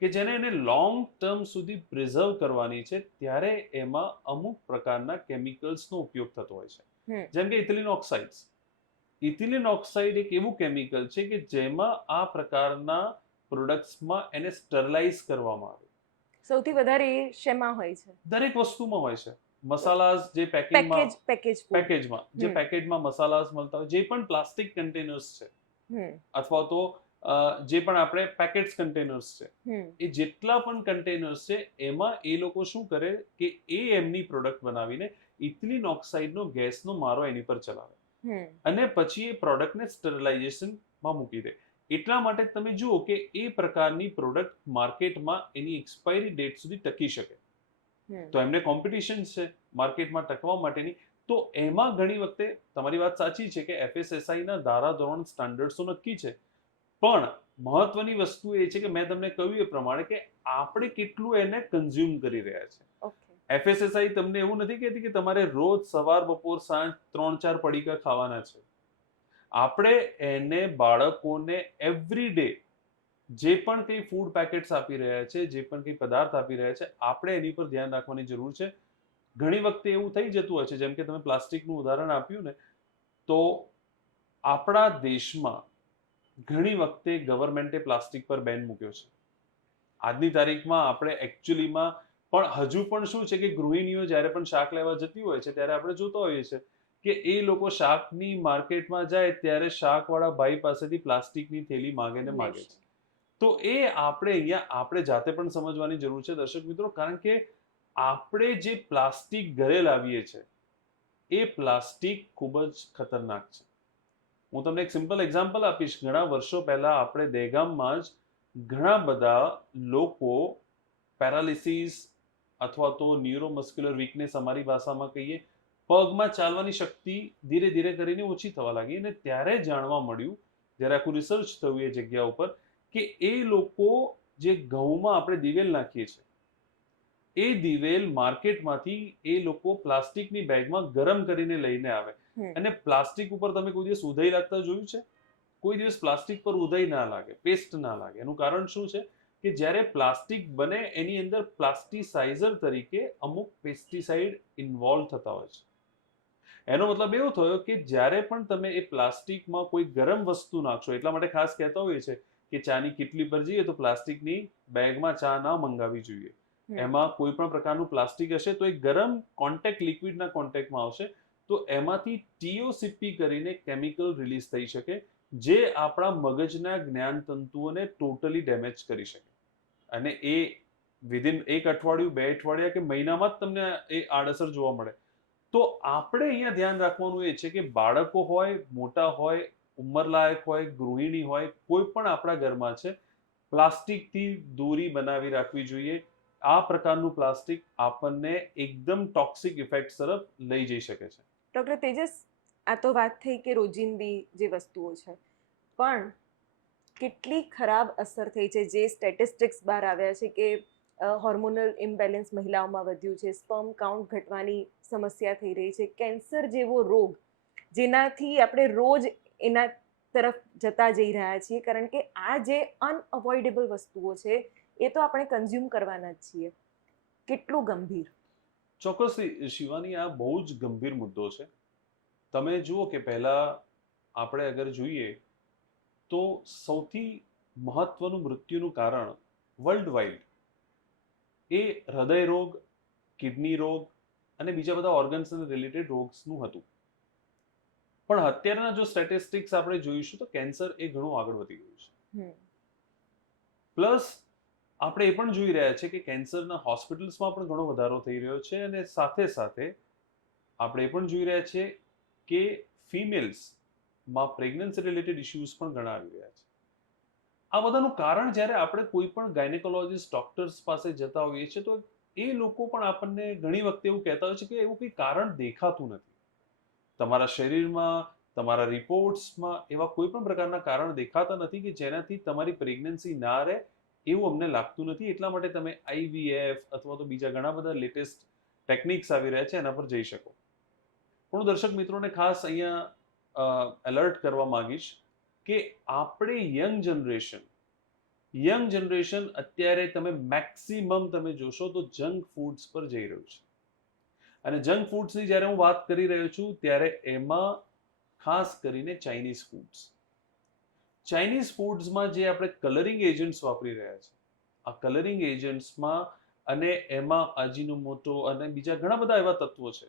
કે જેને એને લોંગ ટર્મ સુધી પ્રિઝર્વ કરવાની છે, ત્યારે એમાં અમુક પ્રકારના કેમિકલ્સનો ઉપયોગ થતો હોય છે. જેમ કે ઇથિલિન ઓક્સાઇડ્સ. ઇથિલિન ઓક્સાઇડ એક એવું કેમિકલ છે કે જેમાં આ પ્રકારના પ્રોડક્ટ્સમાં એને સ્ટરલાઇઝ કરવામાં આવે. સૌથી વધારે એ શેમાં હોય છે? દરેક વસ્તુમાં હોય છે. મસાલાસ જે પેકિંગમાં, પેકેજમાં જે પેકેજમાં મસાલાસ મળતા હોય, જે પણ પ્લાસ્ટિક કન્ટેનર્સ છે, અથવા તો જે પણ આપણે પેકેટ્સ કન્ટેનર્સ છે, એ જેટલા પણ કન્ટેનર્સ છે, એમાં એ લોકો શું કરે કે એ એમની પ્રોડક્ટ બનાવીને ઇથિલિન ઓક્સાઇડનો ગેસનો મારો એની પર ચલાવે, અને પછી એ પ્રોડક્ટને સ્ટરલાઇઝેશનમાં મૂકી દે. એટલા માટે તમે જુઓ કે એ પ્રકારની પ્રોડક્ટ માર્કેટમાં એની એક્સપાયરી ડેટ સુધી ટકી શકે. તો એમને કોમ્પિટિશન છે માર્કેટમાં ટકવા માટેની. તો એમાં ઘણી વખતે તમારી વાત સાચી છે કે FSSAIના ધારાધોરણ, સ્ટાન્ડર્ડ્સો નક્કી છે, પણ મહત્વની વસ્તુ એ છે કે મેં તમને કહ્યું એ પ્રમાણે કે આપણે કેટલું એને કન્ઝ્યુમ કરી રહ્યા છે. FSSAI તમને એવું નથી કહેતી કે તમારે રોજ સવાર, બપોર, સાંજ 3-4 પડીકા ખાવાના છે. આપણે એને બાળકોને એવરી ડે જે પણ કંઈ ફૂડ પેકેટ્સ આપી રહ્યા છે, જે પણ કંઈ પદાર્થ આપી રહ્યા છે, આપણે એની પર ધ્યાન રાખવાની જરૂર છે. ઘણી વખતે એવું થઈ જતું હોય છે, જેમ કે તમે પ્લાસ્ટિકનું ઉદાહરણ આપ્યું ને, તો આપણા દેશમાં ઘણી વખતે ગવર્મેન્ટે પ્લાસ્ટિક પર બેન મૂક્યો છે. આજની તારીખમાં આપણે એકચ્યુઅલીમાં પણ હજુ પણ શું છે કે ગૃહિણીઓ જ્યારે પણ શાક લેવા જતી હોય છે, ત્યારે આપણે જોતા હોઈએ છીએ કે એ લોકો શાકની માર્કેટમાં જાય ત્યારે શાકવાળા ભાઈ પાસેથી પ્લાસ્ટિકની થેલી માગે છે. તો એ આપણે અહીંયા આપણે જાતે પણ સમજવાની જરૂર છે દર્શક મિત્રો, કારણ કે આપણે જે પ્લાસ્ટિક ઘરે લાવીએ છીએ એ પ્લાસ્ટિક ખૂબ જ ખતરનાક છે. હું તમને એક સિમ્પલ એક્ઝામ્પલ આપીશ. ઘણા વર્ષો પહેલા આપણે દહેગામમાં જ ઘણા બધા લોકો પેરાલિસિસ અથવા તો ન્યુરોમસ્ક્યુલર વીકનેસ, અમારી ભાષામાં કહીએ, પગમાં ચાલવાની શક્તિ ધીરે ધીરે કરીને ઓછી થવા લાગી, અને ત્યારે જાણવા મળ્યું, જ્યારે આખું રિસર્ચ થયું એ જગ્યા ઉપર, કે એ લોકો જે ઘઉંમાં આપણે દિવેલ નાખીએ છીએ, એ દિવેલ માર્કેટમાંથી એ લોકો પ્લાસ્ટિકની બેગમાં ગરમ કરીને લઈને આવે, અને પ્લાસ્ટિક ઉપર તમે કોઈ દિવસ ઉધઈ લાગતા જોયું છે? કોઈ દિવસ પ્લાસ્ટિક પર ઉધઈ ના લાગે, પેસ્ટ ના લાગે. એનું કારણ શું છે? કે જ્યારે પ્લાસ્ટિક બને એની અંદર પ્લાસ્ટિસાઇઝર તરીકે અમુક પેસ્ટિસાઇડ ઇન્વોલ્વ થતા હોય છે. એનો મતલબ એવો થયો કે જ્યારે પણ તમે એ પ્લાસ્ટિકમાં કોઈ ગરમ વસ્તુ નાખશો, એટલા માટે ખાસ કહેતા હોઈએ છે કે ચાની કિટલી પર જઈએ તો પ્લાસ્ટિકની બેગમાં ચા ના મંગાવવી જોઈએ. એમાં કોઈ પણ પ્રકારનું પ્લાસ્ટિક હશે તો એ ગરમ કોન્ટેક્ટ લિક્વિડના કોન્ટેક્ટમાં આવશે તો એમાંથી TOCP કરીને કેમિકલ રિલીઝ થઈ શકે જે આપણા મગજના જ્ઞાન તંતુઓને ટોટલી ડેમેજ કરી શકે. અને એ વિધિન 1 અઠવાડિયું, 2 અઠવાડિયા કે મહિનામાં જ તમને એ આડઅસર જોવા મળે. તો આપણે અહીંયા ધ્યાન રાખવાનું એ છે કે બાળકો હોય, મોટા હોય, ઉંમરલાયક હોય, ગૃહિણી હોય, કોઈ પણ આપણા ઘરમાં છે, પ્લાસ્ટિકથી દૂરી બનાવી રાખવી જોઈએ. આ પ્રકારનું પ્લાસ્ટિક આપણને એકદમ ટોક્સિક ઇફેક્ટ તરફ લઈ જઈ શકે છે. ડૉક્ટર તેજસ, આ તો વાત થઈ કે રોજિંદી જે વસ્તુઓ છે, પણ કેટલી ખરાબ અસર થઈ છે. જે સ્ટેટિસ્ટિક્સ બહાર આવ્યા છે કે હોર્મોનલ ઇમ્બેલેન્સ મહિલાઓમાં વધ્યું છે, સ્પર્મ કાઉન્ટ ઘટવાની સમસ્યા થઈ રહી છે, કેન્સર જેવો રોગ જેનાથી આપણે રોજ એના તરફ જતા જઈ રહ્યા છીએ, કારણ કે આ જે અનઅવોઇડેબલ વસ્તુઓ છે એ તો આપણે કન્ઝ્યુમ કરવાના જ છીએ. કેટલું ગંભીર. ચોક્કસથી શિવાની, આ બહુ જ ગંભીર મુદ્દો છે. તમે જુઓ કે પહેલા આપણે અગર જોઈએ તો સૌથી મહત્વનું મૃત્યુનું કારણ વર્લ્ડ વાઇડ એ હૃદય રોગ, કિડની રોગ અને બીજા બધા ઓર્ગન્સ અને રિલેટેડ રોગ્સનું હતું. પણ અત્યારના જો સ્ટેટિસ્ટિક્સ આપણે જોઈશું તો કેન્સર એ ઘણું આગળ વધી ગયું છે. પ્લસ આપણે એ પણ જોઈ રહ્યા છે કે કેન્સરના હોસ્પિટલ્સમાં પણ ઘણો વધારો થઈ રહ્યો છે અને સાથે સાથે આપણે એ પણ જોઈ રહ્યા છે કે ફિમેલ્સમાં પ્રેગ્નન્સી રિલેટેડ ઇશ્યુઝ પણ ઘણા આવી રહ્યા છે. આ બધાનું કારણ જ્યારે આપણે કોઈ પણ ગાયનેકોલોજીસ્ટ ડોક્ટર્સ પાસે જતા હોઈએ છીએ તો એ લોકો પણ આપણને ઘણી વખતે એવું કહેતા હોય છે કે એવું કંઈ કારણ દેખાતું નથી. તમારા શરીરમાં, તમારા રિપોર્ટ્સમાં એવા કોઈ પણ પ્રકારના કારણ દેખાતા નથી કે જેનાથી તમારી પ્રેગ્નન્સી ના રહે એવું અમને લાગતું નથી. એટલા માટે તમે IVF અથવા તો બીજા ઘણા બધા લેટેસ્ટ ટેકનિક્સ આવી રહ્યા છે એના પર જઈ શકો. પણ હું દર્શક મિત્રોને ખાસ અહીંયા એલર્ટ કરવા માંગીશ કે આપણે યંગ જનરેશન અત્યારે તમે મેક્સિમમ તમે જોશો તો જંક ફૂડ્સ પર જઈ રહ્યું છે. અને જંક ફૂડ્સની જ્યારે હું વાત કરી રહ્યો છું ત્યારે એમાં ખાસ કરીને ચાઇનીઝ ફૂડ્સ. ચાઇનીઝ ફૂડ્સમાં જે આપણે કલરિંગ એજન્ટ્સ વાપરી રહ્યા છે, આ કલરિંગ એજન્ટ્સમાં અને એમાં અજીનોમોટો અને બીજા ઘણા બધા એવા તત્વો છે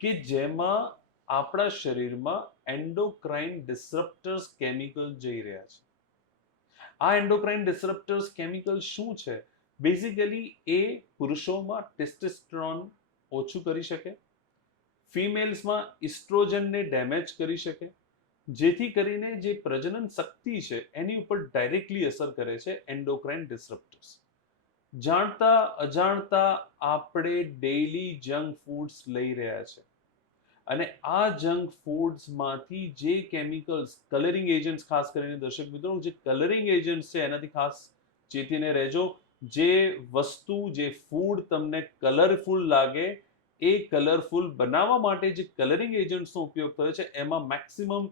કે જેમાં આપણા શરીરમાં એન્ડોક્રાઇન ડિસરપ્ટર્સ કેમિકલ જઈ રહ્યા છે. આ એન્ડોક્રાઇન ડિસરપ્ટર્સ કેમિકલ શું છે? બેઝિકલી એ પુરુષોમાં ટેસ્ટોસ્ટેરોન ઓછું કરી શકે, ફિમેલ્સમાં ઇસ્ટ્રોજનને ડેમેજ કરી શકે, જેથી કરીને જે પ્રજનન શક્તિ છે એની ઉપર ડાયરેક્ટલી અસર કરે છે એન્ડોક્રાઇન ડિસરપ્ટર્સ. જાણતા અજાણતા આપણે ડેઈલી જંક ફૂડ્સ લઈ રહ્યા છે અને આ જંક ફૂડ્સમાંથી જે કેમિકલ્સ, કલરિંગ એજન્ટ્સ, ખાસ કરીને દર્શક મિત્રો જે કલરિંગ એજન્ટ્સ છે એનાથી ખાસ ચેતીને રહેજો. જે વસ્તુ, જે ફૂડ તમને કલરફુલ લાગે એ કલરફુલ બનાવવા માટે જે કલરિંગ એજન્ટ્સનો ઉપયોગ થયો છે એમાં મેક્સિમમ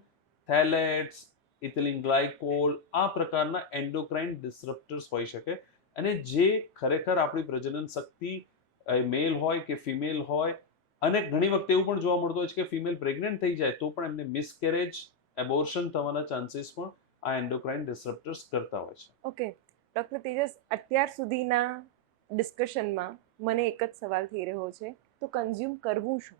થેલેટ્સ, ઇથિલિન ગ્લાયકોલ આ પ્રકારના એન્ડોક્રાઇન ડિસરપ્ટર્સ હોઈ શકે અને જે ખરેખર આપણી પ્રજનન શક્તિ, મેલ હોય કે ફિમેલ હોય, અને ઘણી વખતે એવું પણ જોવા મળતું હોય છે કે ફિમેલ પ્રેગ્નન્ટ થઈ જાય તો પણ એમને મિસકેરેજ, એબોર્શન થવાના ચાન્સીસ પણ આ એન્ડોક્રાઇન ડિસરપ્ટર્સ કરતા હોય છે. ઓકે ડૉક્ટર તેજસ, અત્યાર સુધીના ડિસ્કશનમાં મને એક જ સવાલ થઈ રહ્યો છે, તો કન્ઝ્યુમ કરવું શું?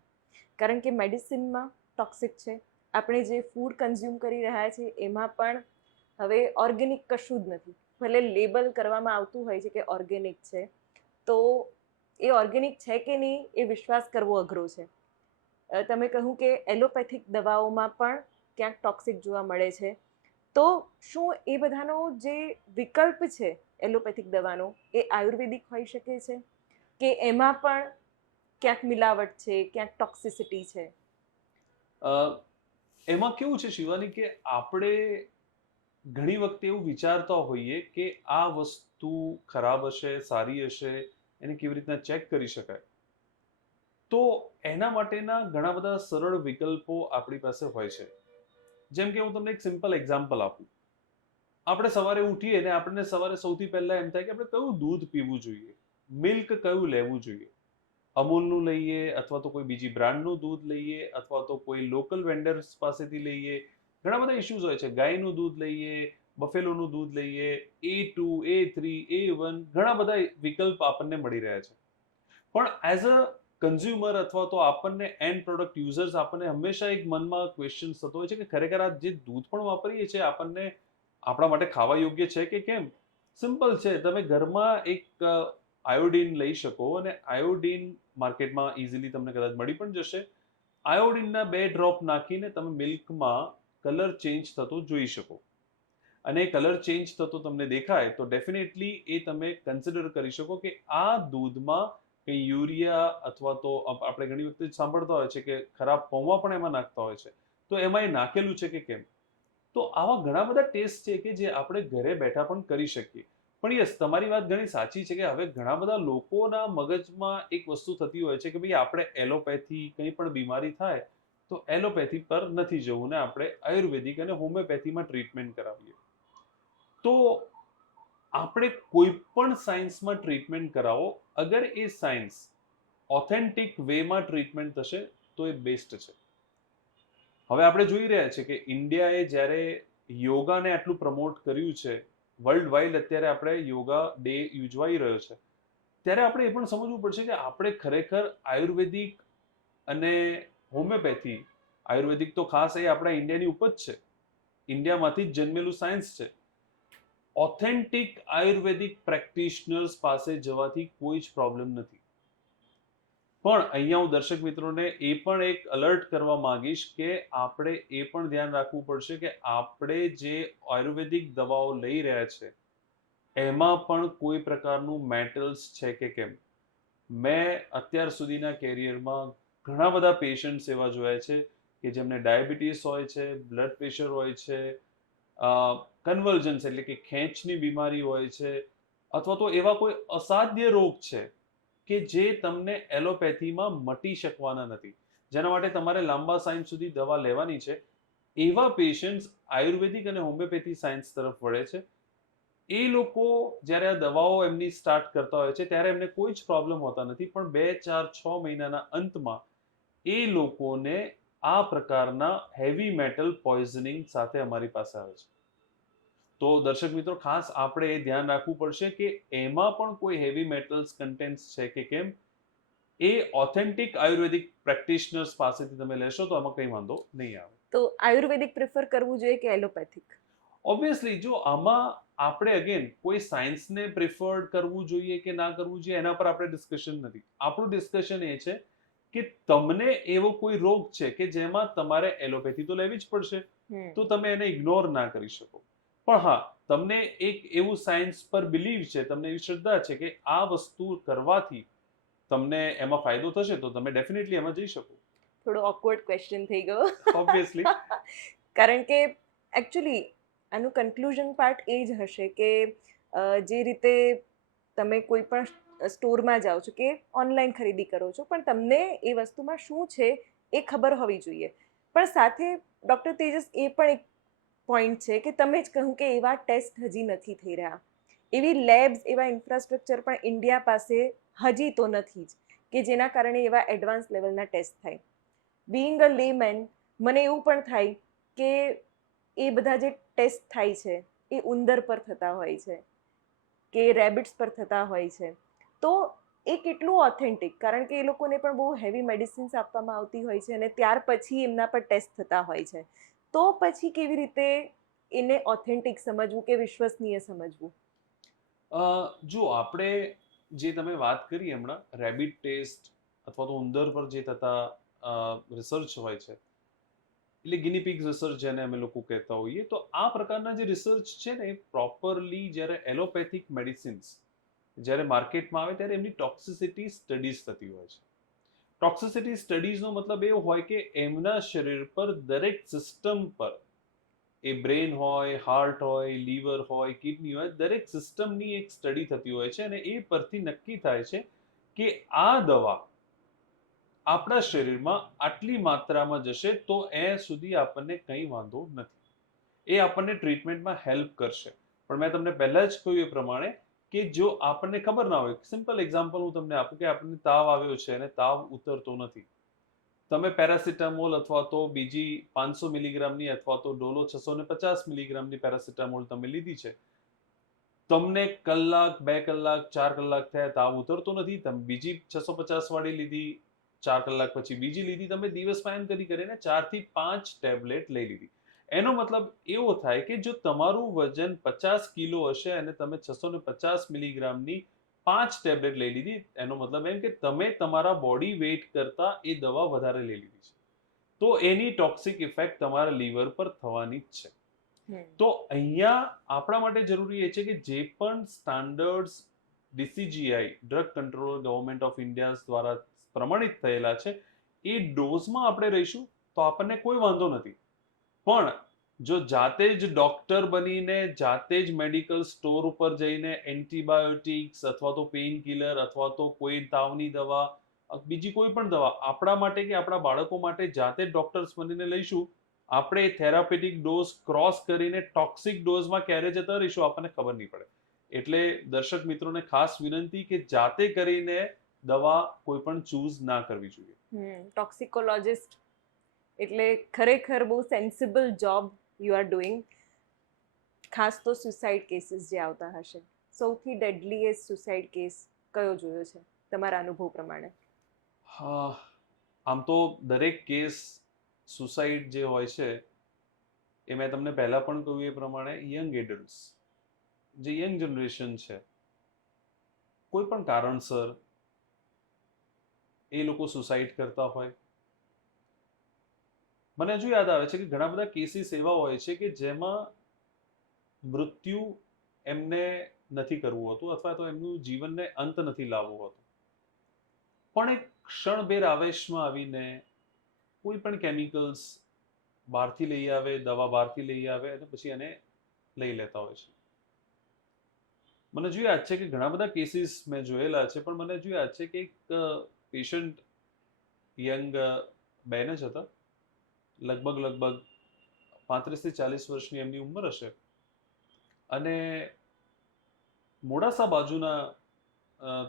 કારણ કે મેડિસિનમાં ટોક્સિક છે, આપણે જે ફૂડ કન્ઝ્યુમ કરી રહ્યા છીએ એમાં પણ હવે ઓર્ગેનિક કશું જ નથી. ભલે લેબલ કરવામાં આવતું હોય છે કે ઓર્ગેનિક છે, તો એ ઓર્ગેનિક છે કે નહીં એ વિશ્વાસ કરવો અઘરો છે. તમે કહ્યું કે એલોપેથિક દવાઓમાં પણ ક્યાંક ટોક્સિક જોવા મળે છે, તો શું એ બધાનો જે વિકલ્પ છે એલોપેથિક દવાનો એ આયુર્વેદિક હોઈ શકે છે કે એમાં પણ ક્યાંક મિલાવટ છે, ક્યાંક ટોક્સિસિટી છે? એમાં કેવું છે શિવાની કે આપણે ઘણી વખતે એવું વિચારતા હોઈએ કે આ વસ્તુ ખરાબ હશે, સારી હશે, એને કેવી રીતના ચેક કરી શકાય. તો એના માટેના ઘણા બધા સરળ વિકલ્પો આપણી પાસે હોય છે. જેમ કે હું તમને એક સિમ્પલ એક્ઝામ્પલ આપું આપણે સવારે ઉઠીએ ને આપણને સવારે સૌથી પહેલા એમ થાય કે આપણે કયું દૂધ પીવું જોઈએ, મિલ્ક કયું લેવું જોઈએ. અમૂલનું લઈએ અથવા તો કોઈ બીજી બ્રાન્ડનું દૂધ લઈએ અથવા તો કોઈ લોકલ વેન્ડર્સ પાસેથી લઈએ. ઘણા બધા ઇશ્યુઝ હોય છે. ગાયનું દૂધ લઈએ, બફેલોનું દૂધ લઈએ, A2, A3, A1, ઘણા બધા વિકલ્પ આપણને મળી રહ્યા છે. પણ એઝ અ કન્ઝ્યુમર અથવા તો આપણને એન્ડ પ્રોડક્ટ યુઝર્સ આપણને હંમેશા એક મનમાં ક્વેશ્ચન થતો હોય છે કે ખરેખર આ જે દૂધ પણ વાપરીએ છીએ આપણને આપણા માટે ખાવા યોગ્ય છે કે કેમ. સિમ્પલ છે. તમે ઘરમાં એક આયોડીન લઈ શકો અને આયોડીન માર્કેટમાં ઇઝીલી તમને કદાચ મળી પણ જશે. આયોડીનના 2 ડ્રોપ નાખીને તમે મિલ્કમાં કલર ચેન્જ થતો જોઈ શકો અને કલર ચેન્જ થતો તમને દેખાય તો ડેફિનેટલી એ તમે કન્સિડર કરી શકો કે આ દૂધમાં કંઈ યુરિયા અથવા તો આપણે ઘણી વખતે સાંભળતા હોય છે કે ખરાબ પૌવા પણ એમાં નાખતા હોય છે. તો એમાં એ નાખેલું છે કે કેમ. તો આવા ઘણા બધા ટેસ્ટ છે કે જે આપણે ઘરે બેઠા પણ કરી શકીએ. પણ યસ, તમારી વાત ઘણી સાચી છે કે હવે ઘણા બધા લોકોના મગજમાં એક વસ્તુ થતી હોય છે કે ભાઈ આપણે એલોપેથી કંઈ પણ બીમારી થાય તો એલોપેથી પર નથી જવું ને આપણે આયુર્વેદિક અને હોમિયોપેથીમાં ટ્રીટમેન્ટ કરાવીએ. તો આપણે કોઈ પણ સાયન્સમાં ટ્રીટમેન્ટ કરાવો, અગર એ સાયન્સ ઓથેન્ટિક વેમાં ટ્રીટમેન્ટ થશે તો એ બેસ્ટ છે. હવે આપણે જોઈ રહ્યા છીએ કે ઇન્ડિયાએ જ્યારે યોગાને આટલું પ્રમોટ કર્યું છે, વર્લ્ડ વાઇડ અત્યારે આપણે યોગા ડે ઉજવાઈ રહ્યો છે, ત્યારે આપણે એ પણ સમજવું પડશે કે આપણે ખરેખર આયુર્વેદિક અને હોમિયોપેથી, આયુર્વેદિક તો ખાસ એ આપણા ઇન્ડિયાની ઉપજ છે, ઇન્ડિયામાંથી જ જન્મેલું સાયન્સ છે. ઓથેન્ટિક આયુર્વેદિક પ્રેક્ટિશનર્સ પાસે જવાથી કોઈ જ પ્રોબ્લેમ નથી. પણ અહીંયા હું દર્શક મિત્રોને એ પણ એક અલર્ટ કરવા માંગીશ કે આપણે એ પણ ધ્યાન રાખવું પડશે કે આપણે જે આયુર્વેદિક દવાઓ લઈ રહ્યા છે એમાં પણ કોઈ પ્રકારનું મેટલ્સ છે કે કેમ. મેં અત્યાર સુધીના કેરિયરમાં ઘણા બધા પેશન્ટ્સ એવા જોયા છે કે જેમને ડાયાબિટીસ હોય છે, બ્લડ પ્રેશર હોય છે, કન્વર્જન્સ એટલે કે ખેંચની બીમારી હોય છે, અથવા તો એવા કોઈ અસાધ્ય રોગ છે કે જે તમને એલોપેથીમાં મટી શકવાના નથી, જેના માટે તમારે લાંબા સાયન્સ સુધી દવા લેવાની છે. એવા પેશન્ટ્સ આયુર્વેદિક અને હોમિયોપેથી સાયન્સ તરફ વળે છે. એ લોકો જ્યારે આ દવાઓ એમની સ્ટાર્ટ કરતા હોય છે ત્યારે એમને કોઈ જ પ્રોબ્લેમ હોતા નથી, પણ 2, 4, 6 મહિનાના અંતમાં એ લોકોને આ પ્રકારના હેવી મેટલ પોઈઝનિંગ સાથે અમારી પાસે આવે છે. તો દર્શક મિત્રો, ખાસ આપણે એ ધ્યાન રાખવું પડશે કે એમાં પણ કોઈ હેવી મેટલ્સ કન્ટેન્ટ્સ છે કે કેમ. એ ઓથેન્ટિક આયુર્વેદિક પ્રેક્ટિશનર્સ પાસેથી તમે લેશો તો એમાં કંઈ વાંધો નહીં આવે. તો આયુર્વેદિક પ્રિફર કરવું જોઈએ કે એલોપેથિક? ઓબ્વિયસલી જો આમાં આપણે અગેન કોઈ સાયન્સને પ્રિફર્ડ કરવું જોઈએ કે ના કરવું જોઈએ એના પર આપણે ડિસ્કશન નથી. આપણું ડિસ્કશન એ છે કે તમને એવો કોઈ રોગ છે કે જેમાં તમારે એલોપેથી તો લેવી જ પડશે, તો તમે એને ઇગ્નોર ના કરી શકો. પણ હા, તમને એક એવું સાયન્સ પર બિલીવ છે, તમને એવી શ્રદ્ધા છે કે આ વસ્તુ કરવાથી તમને એમાં ફાયદો થશે તો તમે ડેફિનેટલી એમાં જઈ શકો. થોડો ઓકવર્ડ ક્વેશ્ચન થઈ ગયો. ઓબ્વિયસલી. કારણ કે એકચ્યુઅલી આનું કન્ક્લુઝન પાર્ટ એ જ હશે કે જે રીતે તમે કોઈ પણ સ્ટોરમાં જાઓ છો કે ઓનલાઈન ખરીદી કરો છો, પણ તમને એ વસ્તુમાં શું છે એ ખબર હોવી જોઈએ. પણ સાથે ડૉક્ટર તેજસ, એ પણ એક પોઈન્ટ છે કે તમે જ કહ્યું કે એવા ટેસ્ટ હજી નથી થઈ રહ્યા, એવી લેબ્સ, એવા ઇન્ફ્રાસ્ટ્રક્ચર પણ ઇન્ડિયા પાસે હજી તો નથી જ કે જેના કારણે એવા એડવાન્સ લેવલના ટેસ્ટ થાય. બિંગ અ લેમેન, મને એવું પણ થાય કે એ બધા જે ટેસ્ટ થાય છે એ ઉંદર પર થતા હોય છે કે રેબિટ્સ પર થતા હોય છે, તો એ કેટલું ઓથેન્ટિક, કારણ કે એ લોકોને પણ બહુ હેવી મેડિસિન્સ આપવામાં આવતી હોય છે અને ત્યાર પછી એમના પર ટેસ્ટ થતા હોય છે. તો પછી કેવી રીતે એને ઓથેન્ટિક સમજવું કે વિશ્વસનીય સમજવું? જો આપણે જે તમે વાત કરી હમણાં રેબિટ ટેસ્ટ અથવા તો ઉંદર પર જે થતા રિસર્ચ હોય છે, એટલે ગિનીપિગ રિસર્ચ જેને અમે લોકો કહેતા હોઈએ, તો આ પ્રકારના જે રિસર્ચ છે ને એ પ્રોપરલી જ્યારે એલોપેથિક મેડિસિન્સ જ્યારે માર્કેટમાં આવે ત્યારે એમની ટોક્સિસિટી સ્ટડીઝ થતી હોય છે. ટોક્સિસિટી સ્ટડીઝનો મતલબ એવો હોય કે એમના શરીર પર દરેક સિસ્ટમ પર, એ બ્રેન હોય, હાર્ટ હોય, લીવર હોય, કિડની હોય, દરેક સિસ્ટમની એક સ્ટડી થતી હોય છે અને એ પરથી નક્કી થાય છે કે આ દવા આપણા શરીરમાં આટલી માત્રામાં જશે તો એ સુધી આપણને કંઈ વાંધો નથી. એ આપણને ટ્રીટમેન્ટમાં હેલ્પ કરશે. પણ મેં તમને પહેલા જ કહ્યું એ પ્રમાણે કે જો આપણને ખબર ના હોય, સિમ્પલ એક્ઝામ્પલ હું તમને આપું કે આપણને તાવ આવ્યો છે અને તાવ ઉતરતો નથી, તમે પેરાસિટામોલ અથવા તો બીજી 500 મિલીગ્રામની અથવા તો ડોલો 650 મિલીગ્રામની પેરાસિટામોલ તમે લીધી છે, તમને કલાક 2 કલાક 4 કલાક થયા, તાવ ઉતરતો નથી, તમે બીજી 650 વાળી લીધી, 4 કલાક પછી બીજી લીધી, તમે દિવસમાં એમ કરીને 4 થી 5 ટેબ્લેટ લઈ લીધી. એનો મતલબ એવો થાય કે જો તમારું વજન 50 કિલો હશે અને તમે 650 મિલીગ્રામની 5 ટેબ્લેટ લઈ લીધી, એનો મતલબ એમ કે તમે તમારા બોડી વેઇટ કરતા એ દવા વધારે લઈ લીધી છે, તો એની ટોક્સિક ઇફેક્ટ તમારા લીવર પર થવાની જ છે. તો અહીંયા આપણા માટે જરૂરી એ છે કે જે પણ standards DCGI drug control government of India દ્વારા પ્રમાણિત થયેલા છે એ ડોઝમાં આપણે રહીશું તો આપણને કોઈ વાંધો નથી. પણ જો જાતે જ ડોક્ટર બનીને જાતે જ મેડિકલ સ્ટોર ઉપર જઈને એન્ટીબાયોટિક્સ અથવા તો પેઇન કિલર અથવા તો કોઈ તાવની દવા, બીજી કોઈ પણ દવા આપણા માટે કે આપણા બાળકો માટે જાતે જ ડોક્ટર્સ બનીને લઈશું, આપણે થેરાપેટિક ડોઝ ક્રોસ કરીને ટોક્સિક ડોઝમાં ક્યારે જતા રહીશું આપણને ખબર નહીં પડે. એટલે દર્શક મિત્રોને ખાસ વિનંતી કે જાતે કરીને દવા કોઈ પણ ચૂઝ ના કરવી જોઈએ. ટોક્સિકોલોજિસ્ટ એટલે ખરેખર બહુ sensible job you are doing. ખાસ તો સુસાઇડ કેસીસ જે આવતા હશે, સૌથી ડેડલીએસ્ટ સુસાઇડ કેસ કયો જોયો છે તમારા અનુભવ પ્રમાણે? હા, આમ તો દરેક કેસ સુસાઇડ જે હોય છે એ મેં તમને પહેલા પણ કહ્યું એ પ્રમાણે યંગ એડલ્ટ્સ, જે યંગ જનરેશન છે, કોઈ પણ કારણસર એ લોકો સુસાઇડ કરતા હોય. મને હજુ યાદ આવે છે કે ઘણા બધા કેસીસ એવા હોય છે કે જેમાં મૃત્યુ એમને નથી કરવું હોતું અથવા તો એમનું જીવનને અંત નથી લાવવો હોતો, પણ એક ક્ષણભેર આવેશમાં આવીને કોઈ પણ કેમિકલ્સ બહારથી લઈ આવે, દવા બહારથી લઈ આવે અને પછી એને લઈ લેતા હોય છે. મને હજુ યાદ છે કે ઘણા બધા કેસીસ મેં જોયેલા છે, પણ મને હજુ યાદ છે કે એક પેશન્ટ યંગ બેન જ હતા, લગભગ 35 થી 40 વર્ષની એમની ઉંમર હશે, અને મોડાસા બાજુના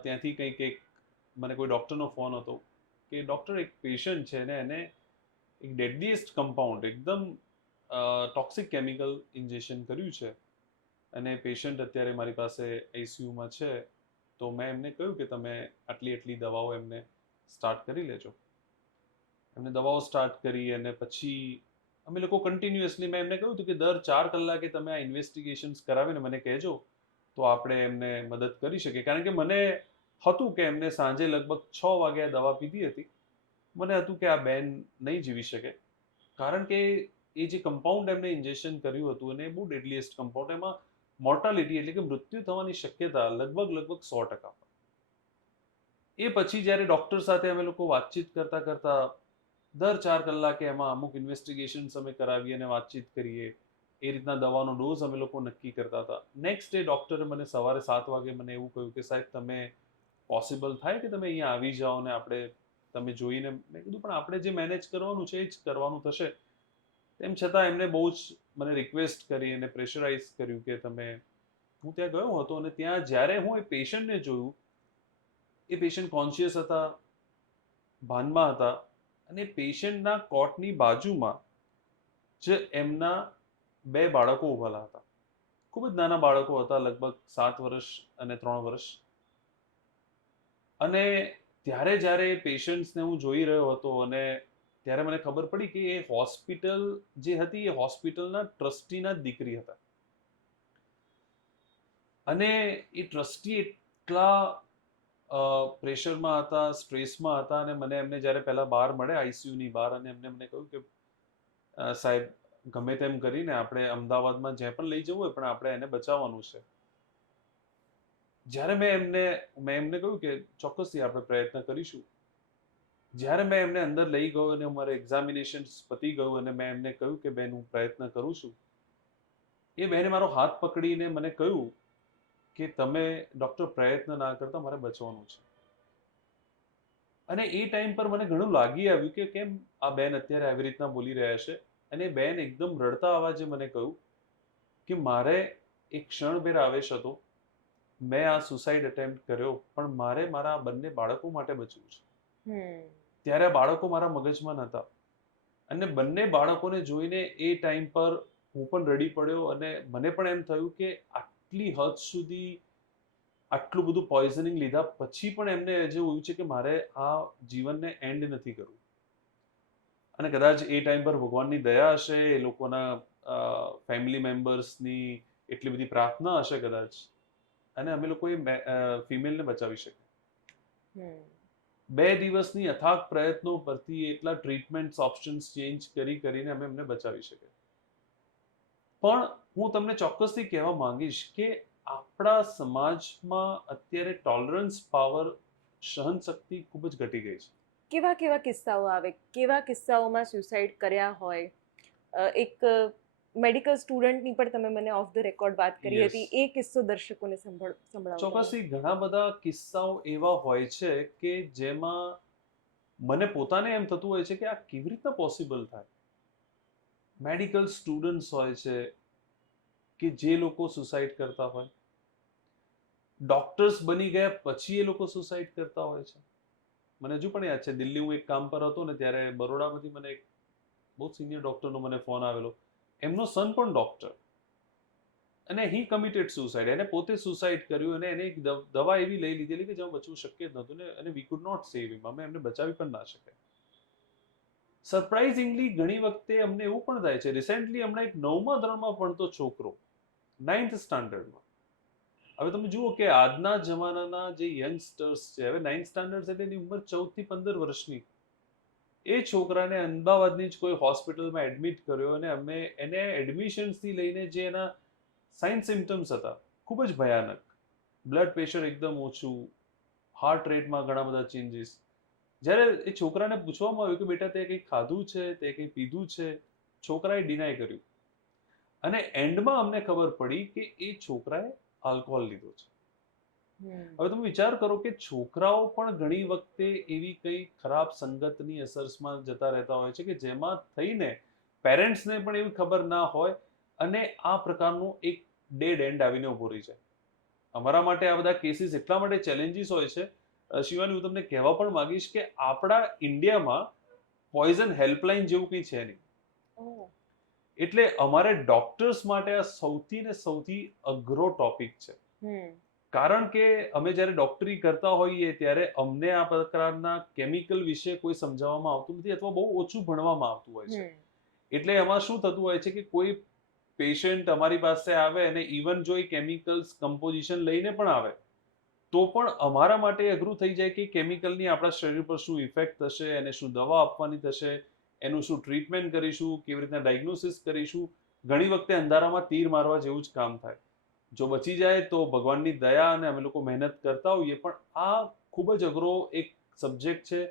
ત્યાંથી કંઈક એક મને કોઈ ડૉક્ટરનો ફોન હતો કે ડૉક્ટર એક પેશન્ટ છે ને એને એક ડેડલીએસ્ટ કમ્પાઉન્ડ એકદમ ટોક્સિક કેમિકલ ઇન્જેક્શન કર્યું છે અને પેશન્ટ અત્યારે મારી પાસે આઈસીયુમાં છે, તો મેં એમને કહ્યું કે તમે આટલી દવાઓ એમને સ્ટાર્ટ કરી લેજો. એમને દવાઓ સ્ટાર્ટ કરી અને પછી અમે લોકો કન્ટિન્યુઅસલી, મેં એમને કહ્યું હતું કે દર 4 કલાકે તમે આ ઇન્વેસ્ટિગેશન્સ કરાવીને મને કહેજો તો આપણે એમને મદદ કરી શકીએ. કારણ કે મને હતું કે એમને સાંજે લગભગ 6 વાગ્યા દવા પીધી હતી, મને હતું કે આ બેન નહીં જીવી શકે, કારણ કે એ જે કમ્પાઉન્ડ એમને ઇન્જેક્શન કર્યું હતું અને બહુ ડેડલીએસ્ટ કમ્પાઉન્ડ, એમાં મોર્ટાલિટી એટલે કે મૃત્યુ થવાની શક્યતા લગભગ 100%. એ પછી જ્યારે ડૉક્ટર સાથે અમે લોકો વાતચીત કરતા દર 4 કલાકે એમાં અમુક ઇન્વેસ્ટિગેશન્સ અમે કરાવીએ અને વાતચીત કરીએ, એ રીતના દવાનો ડોઝ અમે લોકો નક્કી કરતા હતા. નેક્સ્ટ ડે ડૉક્ટરે મને સવારે 7 વાગે મને એવું કહ્યું કે સાહેબ તમે પોસિબલ થાય કે તમે અહીંયા આવી જાઓ ને આપણે તમે જોઈને. મેં કીધું પણ આપણે જે મેનેજ કરવાનું છે એ જ કરવાનું થશે. તેમ છતાં એમને બહુ જ મને રિક્વેસ્ટ કરી અને પ્રેશરાઇઝ કર્યું કે તમે. હું ત્યાં ગયો હતો અને ત્યાં જ્યારે હું એ પેશન્ટને જોયું, એ પેશન્ટ કોન્શિયસ હતા, ભાનમાં હતા, અને પેશન્ટના કોટની બાજુમાં જ એમના 2 બાળકો ઊભેલા હતા. ખૂબ જ નાના બાળકો હતા, લગભગ 7 વર્ષ અને 3 વર્ષ. અને ત્યારે જ્યારે પેશન્ટ્સને હું જોઈ રહ્યો હતો અને ત્યારે મને ખબર પડી કે એ હોસ્પિટલ જે હતી એ હોસ્પિટલના ટ્રસ્ટીના જ દીકરી હતા. અને એ ટ્રસ્ટી એટલા પ્રેશરમાં હતા, સ્ટ્રેસમાં હતા, અને મને એમને જ્યારે પહેલા બહાર મળ્યા આઈસીયુની બહાર અને એમને મને કહ્યું કે સાહેબ ગમે તેમ કરીને આપણે અમદાવાદમાં જ્યાં પણ લઈ જવું હોય પણ આપણે એને બચાવવાનું છે. જ્યારે મેં એમને કહ્યું કે ચોક્કસથી આપણે પ્રયત્ન કરીશું. જ્યારે મેં એમને અંદર લઈ ગયો અને મારે એક્ઝામિનેશન પતી ગયું અને મેં એમને કહ્યું કે બેન હું પ્રયત્ન કરું છું, એ બેને મારો હાથ પકડીને મને કહ્યું કે તમે ડૉક્ટર પ્રયત્ન ના કરતા, મારે બચવાનું છે. અને એ ટાઈમ પર મને ઘણું લાગી આવ્યું કે કેમ આ બેન અત્યારે આવી રીતના બોલી રહ્યા છે. અને બેન એકદમ રડતા અવાજે મને કહ્યું કે મારે એક ક્ષણભેર આવેશ હતો, મેં આ સુસાઇડ અટેમ્પ્ટ કર્યો, પણ મારે મારા બંને બાળકો માટે બચવું છે. ત્યારે આ બાળકો મારા મગજમાં નહોતા, અને બંને બાળકોને જોઈને એ ટાઈમ પર હું પણ રડી પડ્યો, અને મને પણ એમ થયું કે આટલી હદ સુધી આટલું બધું પોઈઝનિંગ લીધા પછી પણ એમને જે હોયું છે કે મારે આ જીવનને એન્ડ નથી કરવું. અને કદાચ એ ટાઈમ પર ભગવાનની દયા હશે, એ લોકોના ફેમિલી મેમ્બર્સની એટલી બધી પ્રાર્થના હશે કદાચ, અને અમે લોકોએ ફિમેલને બચાવી શકે. 2 દિવસની અથાગ પ્રયત્નો પરથી એટલા ટ્રીટમેન્ટ ઓપ્શન્સ ચેન્જ કરીને અમે એમને બચાવી શકે. પણ હું તમને ચોક્કસથી કહેવા માંગીશ કે આપણા સમાજમાં અત્યારે ટોલરન્સ પાવર, સહન શક્તિ ખૂબ જ ઘટી ગઈ છે. કેવા કેવા કિસ્સાઓ આવે, કેવા કિસ્સાઓમાં સુસાઇડ કર્યા હોય? એક મેડિકલ સ્ટુડન્ટની પણ તમે મને ઓફ ધ રેકોર્ડ વાત કરી Yes. હતી, એ કિસ્સો દર્શકોને સંભળાવો. ચોક્કસથી ઘણા બધા કિસ્સાઓ એવા હોય છે કે જેમાં મને પોતાને એમ થતું હોય છે કે આ કેવી રીતના પોસિબલ થાય. મેડિકલ સ્ટુડન્ટ્સ હોય છે કે જે લોકો સુસાઇડ કરતા હોય, ડોક્ટર્સ બની ગયા પછી એ લોકો સુસાઇડ કરતા હોય છે. મને હજુ પણ યાદ છે, દિલ્હી હું એક કામ પર હતો ને ત્યારે બરોડામાંથી મને એક બહુ સિનિયર ડોક્ટરનો મને ફોન આવેલો. એમનો સન પણ ડોક્ટર, અને હી કમિટેડ સુસાઇડ. એને પોતે સુસાઇડ કર્યું, અને એને એક દવા એવી લઈ લીધેલી કે જેમાં બચવું શક્ય જ નહોતું, ને અને વી કુડ નોટ સેવ હિમ. અમે એમને બચાવી પણ ના શક્યા. સરપ્રાઇઝિંગલી ઘણી વખતે અમને એવું પણ થાય છે. રિસેન્ટલી હમણાં એક 9મા ધોરણમાં ભણતો છોકરો, 9th સ્ટાન્ડર્ડમાં, હવે તમે જુઓ કે આજના જમાનાના જે યંગસ્ટર્સ છે, હવે 9th સ્ટાન્ડર્ડ એટલે એની ઉંમર 14 થી 15 વર્ષની, એ છોકરાને અમદાવાદની જ કોઈ હોસ્પિટલમાં એડમિટ કર્યો, અને અમે એને એડમિશન્સથી લઈને જે એના સાઇન સિમ્ટમ્સ હતા ખૂબ જ ભયાનક. બ્લડ પ્રેશર એકદમ ઓછું, હાર્ટ રેટમાં ઘણા બધા ચેન્જીસ. જ્યારે એ છોકરાને પૂછવામાં આવ્યું કે બેટા તે કંઈ ખાધું છે, તે કંઈ પીધું છે, છોકરાએ ડિનાય કર્યું. અને એન્ડમાં અમને ખબર પડી કે એ છોકરાએ આલ્કોહોલ લીધો છે. હવે તમે વિચાર કરો કે છોકરાઓ પણ ઘણી વખતે એવી કઈ ખરાબ સંગતની અસરમાં જતા રહેતા હોય છે કે જેમાં થઈને પેરેન્ટ્સને પણ એવી ખબર ના હોય, અને આ પ્રકારનું એક ડેડ એન્ડ આવીને ઉભો રહી જાય. અમારા માટે આ બધા કેસીસ એટલા માટે ચેલેન્જીસ હોય છે, શિવાની, હું તમને કહેવા પણ માંગીશ કે આપણા ઇન્ડિયામાં પોઈઝન હેલ્પલાઇન જેવું કંઈ છે નહીં. એટલે અમારે ડોક્ટર્સ માટે આ સૌથી ને સૌથી અઘરો ટોપિક છે. કારણ કે અમે જ્યારે ડોક્ટરી કરતા હોઈએ ત્યારે અમને આ પ્રકારના કેમિકલ વિશે કોઈ સમજાવવામાં આવતું નથી, અથવા બહુ ઓછું ભણવામાં આવતું હોય છે. એટલે એમાં શું થતું હોય છે કે કોઈ પેશન્ટ અમારી પાસે આવે, અને ઇવન જો એ કેમિકલ્સ કમ્પોઝિશન લઈને પણ આવે તો પણ અમારા માટે અઘરું થઈ જાય કે કેમિકલની આપણા શરીર પર શું ઇફેક્ટ થશે, એને શું દવા આપવાની થશે, એનું શું ટ્રીટમેન્ટ કરીશું, કેવી રીતના ડાયગ્નોસિસ કરીશું. ઘણી વખતે અંધારામાં તીર મારવા જેવું જ કામ થાય. જો બચી જાય તો ભગવાનની દયા, અને અમે લોકો મહેનત કરતા હોઈએ, પણ આ ખૂબ જ અઘરો એક સબ્જેક્ટ છે.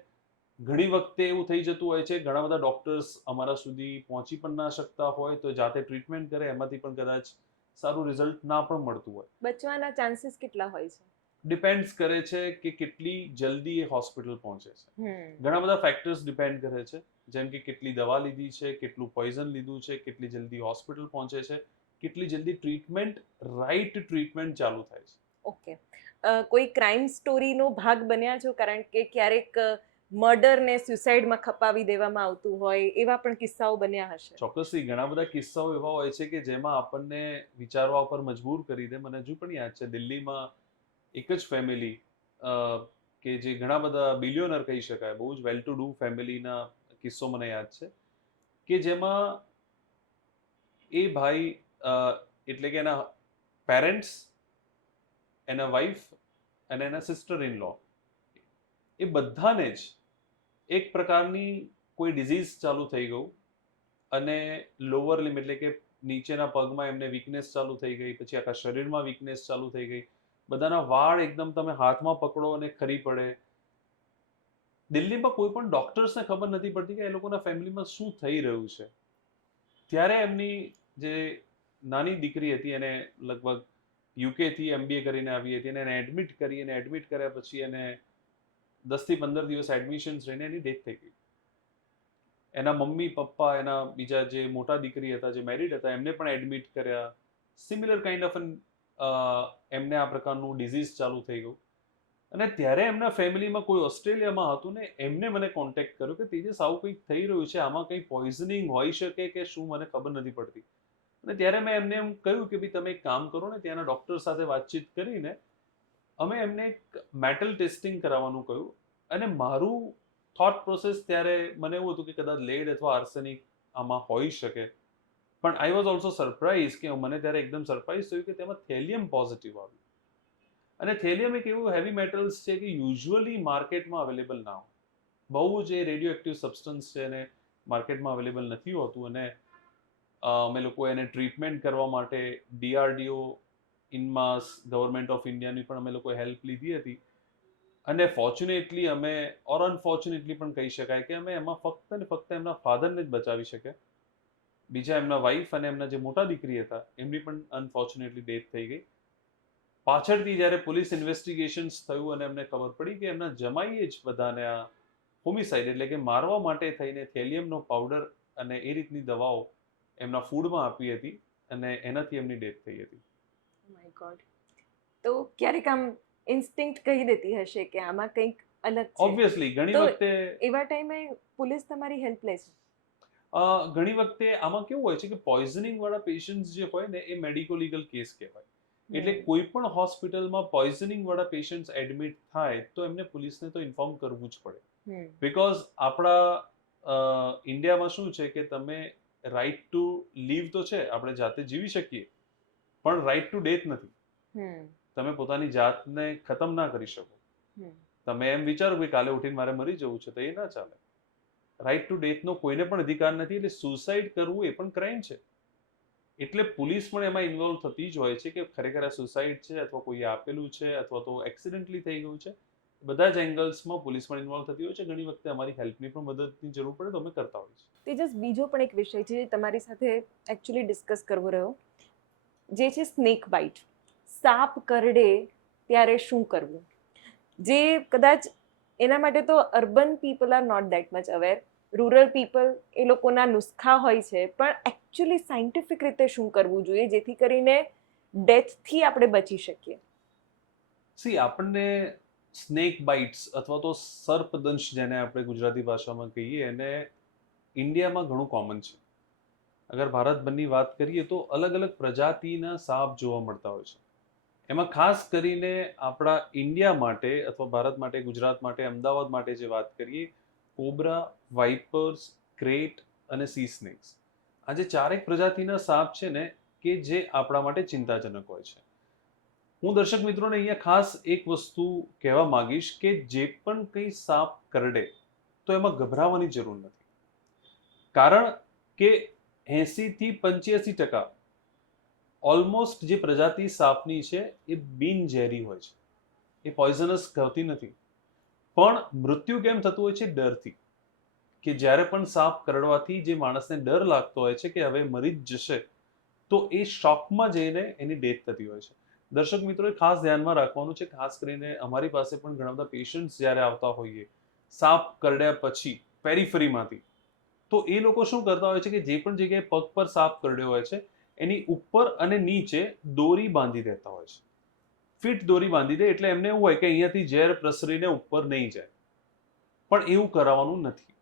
ઘણી વખતે એવું થઈ જતું હોય છે, ઘણા બધા ડોક્ટર્સ અમારા સુધી પહોંચી પણ ના શકતા હોય, તો જાતે ટ્રીટમેન્ટ કરે, એમાંથી પણ કદાચ સારું રિઝલ્ટ ના પણ મળતું હોય. બચવાના ચાન્સીસ કેટલા હોય છે? ડિપેન્ડ્સ કરે છે કે કેટલી જલ્દી એ હોસ્પિટલ પહોંચે છે. ઘણા બધા ફેક્ટર્સ ડિપેન્ડ કરે છે, જેમ કે કેટલી દવા લીધી છે, કેટલું પોઈઝન લીધું છે, કેટલી જલ્દી હોસ્પિટલ પહોંચે છે, કેટલી જલ્દી રાઈટ ટ્રીટમેન્ટ ચાલુ થાય છે. ઓકે. કોઈ ક્રાઇમ સ્ટોરીનો ભાગ બન્યા છો? કારણ કે ક્યારેક મર્ડર ને સુસાઇડમાં ખપાવી દેવામાં આવતું હોય, એવા પણ કિસ્સાઓ બન્યા હશે. ચોક્કસથી ઘણા બધા કિસ્સાઓ એવા હોય છે કે જેમાં આપણને વિચારવા પર મજબૂર કરી દે. મને હજુ પણ યાદ છે, દિલ્હીમાં એક જ ફેમિલી કે જે ઘણા બધા બિલિયોનર કહી શકાય, બહુ જ વેલ ટુ ડુ ફેમિલીના કિસ્સો મને યાદ છે, કે જેમાં એ ભાઈ, એટલે કે એના પેરેન્ટ્સ, એના વાઈફ અને એના સિસ્ટર ઇન લો, એ બધાને જ એક પ્રકારની કોઈ ડિઝીઝ ચાલુ થઈ ગયું, અને લોઅર લિમ્બ એટલે કે નીચેના પગમાં એમને વીકનેસ ચાલુ થઈ ગઈ, પછી આખા શરીરમાં વીકનેસ ચાલુ થઈ ગઈ, બધાના વાળ એકદમ તમે હાથમાં પકડો અને ખરી પડે. દિલ્હીમાં કોઈ પણ ડોક્ટર્સને ખબર નથી પડતી કે એ લોકોના ફેમિલીમાં શું થઈ રહ્યું છે. ત્યારે એમની જે નાની દીકરી હતી, એને લગભગ યુકેથી MBA કરીને આવી હતી, અને એને એડમિટ કરી, અને એડમિટ કર્યા પછી એને 10 થી 15 દિવસ એડમિશન્સ રહીને એની ડેથ થઈ ગઈ. એના મમ્મી પપ્પા, એના બીજા જે મોટા દીકરી હતા, જે મેરિડ હતા, એમને પણ એડમિટ કર્યા. સિમિલર કાઇન્ડ ઓફ એમને આ પ્રકારનું ડિઝીઝ ચાલુ થઈ ગયું. અને ત્યારે એમના ફેમિલીમાં કોઈ ઓસ્ટ્રેલિયામાં હતું ને એમને મને કોન્ટેક્ટ કર્યો કે તેજસ આવું કંઈક થઈ રહ્યું છે, આમાં કંઈ પોઈઝનિંગ હોઈ શકે કે શું, મને ખબર નથી પડતી. અને ત્યારે મેં એમને એમ કહ્યું કે ભાઈ તમે એક કામ કરો ને, ત્યાંના ડૉક્ટર સાથે વાતચીત કરીને અમે એમને એક મેટલ ટેસ્ટિંગ કરાવવાનું કહ્યું. અને મારું થોટ પ્રોસેસ ત્યારે મને એવું હતું કે કદાચ લેડ અથવા આર્સેનિક આમાં હોઈ શકે. પણ આઈ વોઝ ઓલ્સો સરપ્રાઇઝ કે મને ત્યારે એકદમ સરપ્રાઇઝ થયું કે તેમાં થેલિયમ પોઝિટિવ આવ્યું. અને થેલિયમ એક એવું હેવી મેટલ્સ છે કે યુઝ્યુઅલી માર્કેટમાં અવેલેબલ ના હોય. બહુ જ એ રેડિયો એક્ટિવ સબસ્ટન્સ છે અને માર્કેટમાં અવેલેબલ નથી હોતું. અને અમે લોકો એને ટ્રીટમેન્ટ કરવા માટે DRDO, ઇનમાસ, ગવર્મેન્ટ ઓફ ઇન્ડિયાની પણ અમે લોકો હેલ્પ લીધી હતી. અને ફોર્ચ્યુનેટલી અમે, ઓર અનફોર્ચ્યુનેટલી પણ કહી શકાય કે અમે એમાં ફક્ત ને ફક્ત એમના ફાધરને જ બચાવી શક્યા. બીજા એમના વાઈફ અને એમના જે મોટા દીકરી હતા એમની પણ અનફોર્ચ્યુનેટલી ડેથ થઈ ગઈ. પાછળથી જ્યારે પોલીસ ઇન્વેસ્ટિગેશન્સ થયું અને એમને ખબર પડી કે એમના જમાઈએ જ બધાને આ હોમિસાઇડ એટલે કે મારવા માટે થઈને થેલિયમનો પાવડર અને એ રીતની દવાઓ એમના ફૂડમાં આપી હતી અને એનાથી એમની ડેથ થઈ હતી. My God. તો ક્યારેક આમ ઇન્સ્ટિંક્ટ કહી દેતી હશે કે આમાં કંઈક અલગ છે. ઓબ્વિયસલી ઘણી તો વખતે એવા ટાઈમે પોલીસ તમારી હેલ્પ લે છે? ઘણી વખતે આમાં કેવું હોય છે કે પોઈઝનિંગ વાળા પેશન્ટ્સ જે હોય ને એ મેડિકો લીગલ કેસ કહેવાય. એટલે કોઈ પણ હોસ્પિટલમાં પોઈઝનિંગ વાળા પેશન્ટ્સ એડમિટ થાય તો એમને પોલીસને તો ઇન્ફોર્મ કરવું જ પડે. બીકોઝ આપણા ઇન્ડિયામાં શું છે કે તમે રાઇટ ટુ લીવ તો છે, આપણે જાતે જીવી શકીએ, પણ રાઇટ ટુ ડેથ નથી. તમે પોતાની જાતને ખતમ ના કરી શકો. તમે એમ વિચારો કે કાલે ઉઠીને મારે મરી જવું છે, તો એ ના ચાલે. રાઇટ ટુ ડેથનો કોઈને પણ અધિકાર નથી. એટલે સુસાઇડ કરવું એ પણ ક્રાઇમ છે. એટલે પોલીસ પણ એમાં ઇન્વોલ્વ થતી જ હોય છે કે ખરેખર આ સુસાઇડ છે અથવા કોઈ આપેલું છે અથવા તો એક્સિડન્ટલી થઈ ગયું છે. બધા જ એંગલ્સમાં પોલીસ પણ ઇન્વોલ્વ થતી હોય છે. ઘણી વખતે અમારી હેલ્પની પણ મદદની જરૂર પડે તો અમે કરતા હોઈએ છીએ. તેજસ, બીજો પણ એક વિષય છે જે તમારી સાથે એકચ્યુઅલી ડિસ્કસ કરવો રહ્યો, જે છે સ્નેક બાઇટ. સાપ કરડે ત્યારે શું કરવું? જે કદાચ એના માટે તો urban people are not that much aware. Rural people એ લોકોના નુસ્ખા હોય છે, પણ એકચ્યુઅલી સાયન્ટિફિક રીતે શું કરવું જોઈએ જેથી કરીને ડેથથી આપણે બચી શકીએ? સી, આપણને સ્નેક બાઇટ્સ અથવા તો સર્પદંશ જેને આપણે ગુજરાતી ભાષામાં કહીએ, એને ઇન્ડિયામાં ઘણું કોમન છે. અગર ભારતભરની વાત કરીએ તો અલગ અલગ પ્રજાતિના સાપ જોવા મળતા હોય છે. એમાં ખાસ કરીને આપણા ઇન્ડિયા માટે અથવા ભારત માટે, ગુજરાત માટે, અમદાવાદ માટે જે વાત કરીએ, કોબ્રા, વાઇપર્સ, ક્રેટ અને સી સ્નેક્સ, આ જે ચારેક પ્રજાતિના સાપ છે ને કે જે આપણા માટે ચિંતાજનક હોય છે. હું દર્શક મિત્રોને અહીંયા ખાસ એક વસ્તુ કહેવા માંગીશ કે જે પણ કંઈ સાપ કરડે તો એમાં ગભરાવાની જરૂર નથી. કારણ કે 80% થી 85% ઓલમોસ્ટ જે પ્રજાતિ સાપની છે એ બિનઝેરી હોય છે. એ પોઈઝનસ હોતી નથી. પણ મૃત્યુ કેમ થતું હોય છે? ડરથી. કે જ્યારે પણ સાપ કરડવાથી જે માણસને ડર લાગતો હોય છે કે હવે મરી જ જશે, તો એ શોકમાં જઈને એની ડેથ થતી હોય છે. દર્શક મિત્રોએ ખાસ ધ્યાનમાં રાખવાનું છે, ખાસ કરીને અમારી પાસે પણ ઘણા બધા પેશન્ટ્સ જ્યારે આવતા હોઈએ સાપ કરડ્યા પછી પેરીફરીમાંથી, તો એ લોકો શું કરતા હોય છે કે જે પણ જગ્યાએ પગ પર સાપ કરડ્યો હોય છે એની ઉપર અને નીચે દોરી બાંધી દેતા હોય છે. ફિટ દોરી બાંધી દે એટલે એમને એવું હોય કે અહીંયાથી ઝેર પ્રસરીને ઉપર નહીં જાય. પણ એવું કરાવવાનું નથી.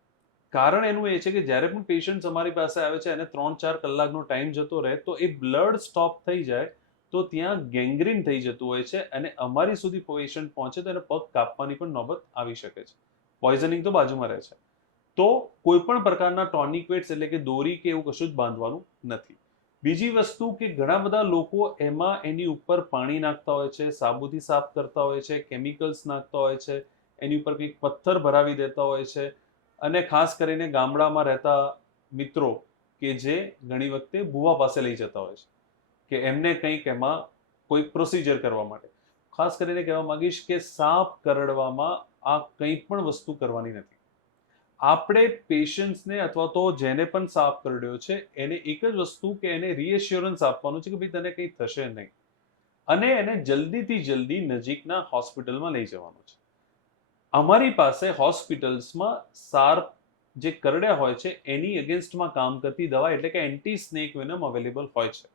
કારણ એનું એ છે કે જ્યારે પણ પેશન્ટ અમારી પાસે આવે છે અને 3-4 કલાકનો ટાઈમ જતો રહે તો એ બ્લડ સ્ટોપ થઈ જાય તો ત્યાં ગેંગ્રીન થઈ જતું હોય છે અને અમારી સુધી પેશન્ટ પહોંચે તો એને પગ કાપવાની પણ નોબત આવી શકે છે. પોઈઝનિંગ તો બાજુમાં રહે છે. તો કોઈ પણ પ્રકારના ટોનિકવેટ્સ એટલે કે દોરી કે એવું કશું જ બાંધવાનું નથી. બીજી વસ્તુ કે ઘણા બધા લોકો એમાં એની ઉપર પાણી નાખતા હોય છે, સાબુથી સાફ કરતા હોય છે, કેમિકલ્સ નાખતા હોય છે, એની ઉપર કંઈક પથ્થર ભરાવી દેતા હોય છે. અને ખાસ કરીને ગામડામાં રહેતા મિત્રો કે જે ઘણી વખતે ભુવા પાસે લઈ જતા હોય છે કે એમને કંઈક એમાં કોઈ પ્રોસિજર કરવા માટે. ખાસ કરીને કહેવા માંગીશ કે સાપ કરડવામાં આ કંઈ પણ વસ્તુ કરવાની નથી. આપણે પેશન્ટ્સને અથવા તો જેને પણ સાપ કરડ્યો છે એને એક જ વસ્તુ કે એને રીએશ્યોરન્સ આપવાનું છે કે ભાઈ તને કંઈ થશે નહીં, અને એને જલ્દીથી જલ્દી નજીકના હોસ્પિટલમાં લઈ જવાનું છે. અમારી પાસે હોસ્પિટલ્સમાં સાપ જે કરડ્યા હોય છે એની અગેન્સ્ટમાં કામ કરતી દવા એટલે કે એન્ટી સ્નેક વેનમ અવેલેબલ હોય છે.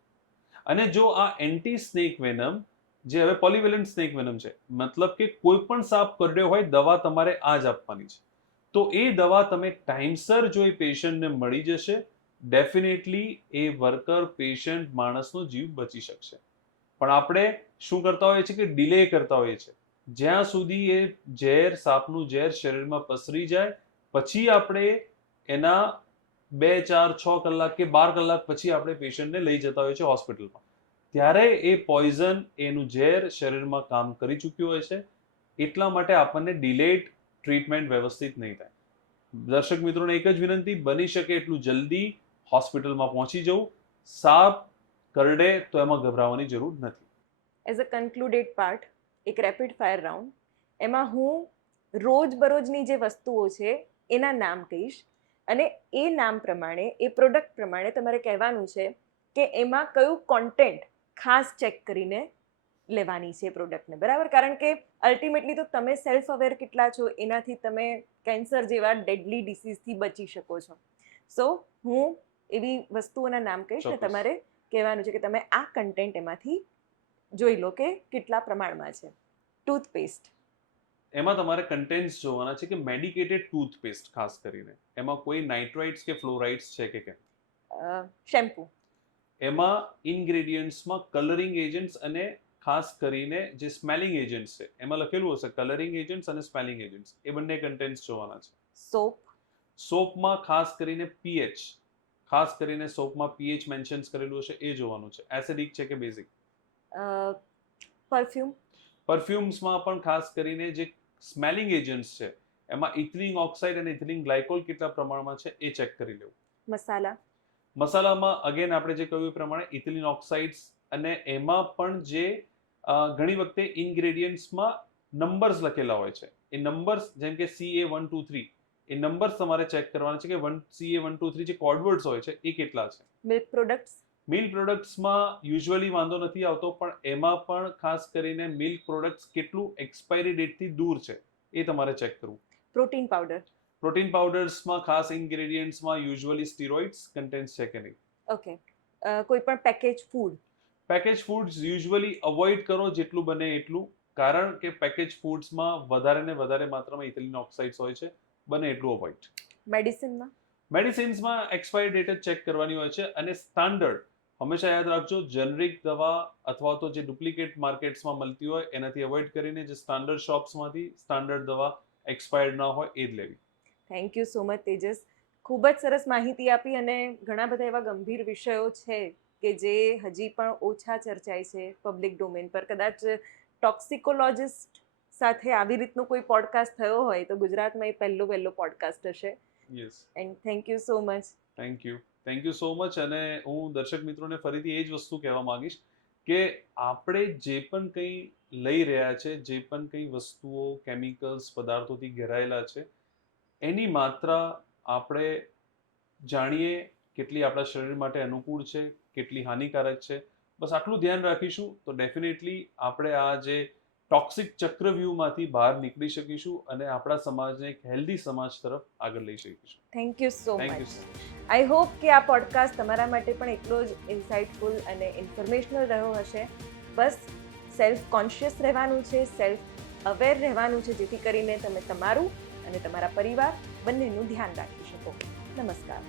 અને જો આ એન્ટી સ્નેક વેનમ જે હવે પોલીવેલન્ટ સ્નેક વેનમ છે, મતલબ કે કોઈ પણ સાપ કરડ્યો હોય દવા તમારે આ જ આપવાની છે. તો એ દવા તમે ટાઈમસર જો એ પેશન્ટને મળી જશે, ડેફિનેટલી એ વર્કર પેશન્ટ માણસનો જીવ બચી શકશે. પણ આપણે શું કરતા હોઈએ છીએ કે ડિલે કરતા હોઈએ છીએ. જ્યાં સુધી એ ઝેર, સાપનું ઝેર શરીરમાં પસરી જાય પછી આપણે એના 2, 4, 6 કલાક કે 12 કલાક પછી આપણે પેશન્ટને લઈ જતા હોઈએ છીએ હોસ્પિટલમાં. ત્યારે એ પોઈઝન, એનું ઝેર શરીરમાં કામ કરી ચૂક્યું હોય છે. એટલા માટે આપણને ડિલેડ ટ્રીટમેન્ટ વ્યવસ્થિત નહીં થાય. દર્શક મિત્રોને એક જ વિનંતી, બની શકે એટલું જલ્દી હોસ્પિટલમાં પહોંચી જવું. સાપ કરડે તો એમાં ગભરાવાની જરૂર નથી. એઝ અ કન્ક્લુડેડ પાર્ટ, એક રેપિડ ફાયર રાઉન્ડ, એમાં હું રોજબરોજની જે વસ્તુઓ છે એના નામ કહીશ અને એ નામ પ્રમાણે, એ પ્રોડક્ટ પ્રમાણે તમારે કહેવાનું છે કે એમાં કયું કોન્ટેન્ટ ખાસ ચેક કરીને લેવાની છે પ્રોડક્ટને, બરાબર? કારણ કે અલ્ટિમેટલી તો તમે સેલ્ફ અવેર કેટલા છો એનાથી તમે કેન્સર જેવા ડેડલી ડિસીઝથી બચી શકો છો. સો હું એવી વસ્તુઓના નામ કહીશ ને ચોક્કસ. તમારે કહેવાનું છે કે તમે આ કન્ટેન્ટ એમાંથી જોઈ લો કે કેટલા પ્રમાણમાં છે. ટૂથપેસ્ટ, એમાં તમારે કન્ટેન્ટ્સ જોવાના છે કે મેડિકેટેડ ટૂથપેસ્ટ, ખાસ કરીને એમાં કોઈ નાઇટ્રાઇટ્સ કે ફ્લોરાઇડ્સ છે કે કેમ. શેમ્પુ, એમાં ઇન્ગ્રેડિયન્ટ્સમાં કલરિંગ એજન્ટ્સ અને ખાસ કરીને જે સ્મેલિંગ એજન્ટ્સ છે એમાં લખેલું હશે કલરિંગ એજન્ટ્સ અને સ્મેલિંગ એજન્ટ્સ, એ બંને કન્ટેન્ટ્સ જોવાના છે. સોપ, સોપમાં ખાસ કરીને પીએચ, ખાસ કરીને સોપમાં પીએચ મેન્શન્સ કરેલું હશે એ જોવાનું છે. એસિડિક છે કે બેઝિક. પરફ્યુમ, પરફ્યુમ્સમાં પણ ખાસ કરીને જે સ્મેલિંગ એજન્ટ્સ છે એમાં ઇથિલિન ઓક્સાઇડ અને ઇથિલિન ગ્લાયકોલ કેટલા પ્રમાણમાં છે એ ચેક કરી લેવું. મસાલા, મસાલામાં અગેન આપણે જે કહ્યું એ પ્રમાણે ઇથિલિન ઓક્સાઇડ્સ, અને એમાં પણ જે ઘણી વખતે ઇન્ગ્રેડિયન્ટ્સમાં નંબર્સ લખેલા હોય છે, એ નંબર્સ જેમ કે CA123, એ નંબર્સ તમારે ચેક કરવાના છે કે CA123 જે કોડવર્ડ્સ હોય છે એ કેટલા છે. મિલ્ક પ્રોડક્ટ્સ, મિલ્ક પ્રોડક્ટ્સમાં યુઝ્યુઅલી વાંધો નથી આવતો, પણ એમાં પણ ખાસ કરીને મિલ્ક પ્રોડક્ટ્સ કેટલું એક્સપાયરી ડેટથી દૂર છે એ તમારે ચેક કરવું. પ્રોટીન પાવડર, પ્રોટીન પાવડર્સમાં ખાસ ઇન્ગ્રેડિયન્ટ્સમાં યુઝ્યુઅલી સ્ટીરોઇડ્સ કન્ટેન્ટ્સ છે કે નહીં. ઓકે. કોઈ પણ package food, package foods usually avoid કરો જેટલું બને એટલું, કારણ કે પેકેજ ફૂડ્સમાં વધારે ને વધારે માત્રામાં ઇથિલિન ઓક્સાઇડ્સ હોય છે, બને એટલું અવોઇડ. મેડિસિનમાં, મેડિસિન્સમાં એક્સપાયરી ડેટ ચેક કરવાની હોય છે, અને સ્ટાન્ડર્ડ હંમેશા યાદ રાખજો, જેનરિક દવા અથવા તો જે ડુપ્લિકેટ માર્કેટ્સમાં મળતી હોય એનાથી અવોઇડ કરીને જે સ્ટાન્ડર્ડ શોપ્સમાંથી સ્ટાન્ડર્ડ દવા એક્સપાયર્ડ ના હોય એ જ લેવી. Thank you so much Tejas. ખૂબ જ સરસ માહિતી આપી અને ઘણા બધા એવા ગંભીર વિષયો છે કે જે હજી પણ ઓછા ચર્ચાય છે પબ્લિક ડોમેન પર. કદાચ ટોક્સિકોલોજિસ્ટ સાથે આવી રીતનો કોઈ પોડકાસ્ટ થયો હોય તો ગુજરાતમાં એ પહેલો પોડકાસ્ટ હશે. Yes, and thank you so much. Thank you so much. અને હું દર્શક મિત્રોને ફરીથી એ જ વસ્તુ કહેવા માંગીશ કે આપણે જે પણ કંઈ લઈ રહ્યા છે, જે પણ કંઈ વસ્તુઓ કેમિકલ્સ પદાર્થોથી ઘેરાયેલા છે, એની માત્રા આપણે જાણીએ કેટલી આપણા શરીર માટે અનુકૂળ છે, કેટલી હાનિકારક છે. બસ આટલું ધ્યાન રાખીશું તો ડેફિનેટલી આપણે આ જે ટોક્સિક ચક્રવ્યૂહમાંથી બહાર નીકળી શકીશું અને આપણા સમાજને એક હેલ્ધી સમાજ તરફ આગળ લઈ શકીશું. Thank you so thank much. You. I hope કે આ પોડકાસ્ટ તમારા માટે પણ એટલો જ ઇન્સાઇટફુલ અને ઇન્ફોર્મેશનલ રહ્યો હશે. બસ સેલ્ફ કોન્શિયસ રહેવાનું છે, સેલ્ફ અવેર રહેવાનું છે, જેથી કરીને તમે તમારું અને તમારા પરિવાર બંનેનું ધ્યાન રાખી શકો. નમસ્કાર.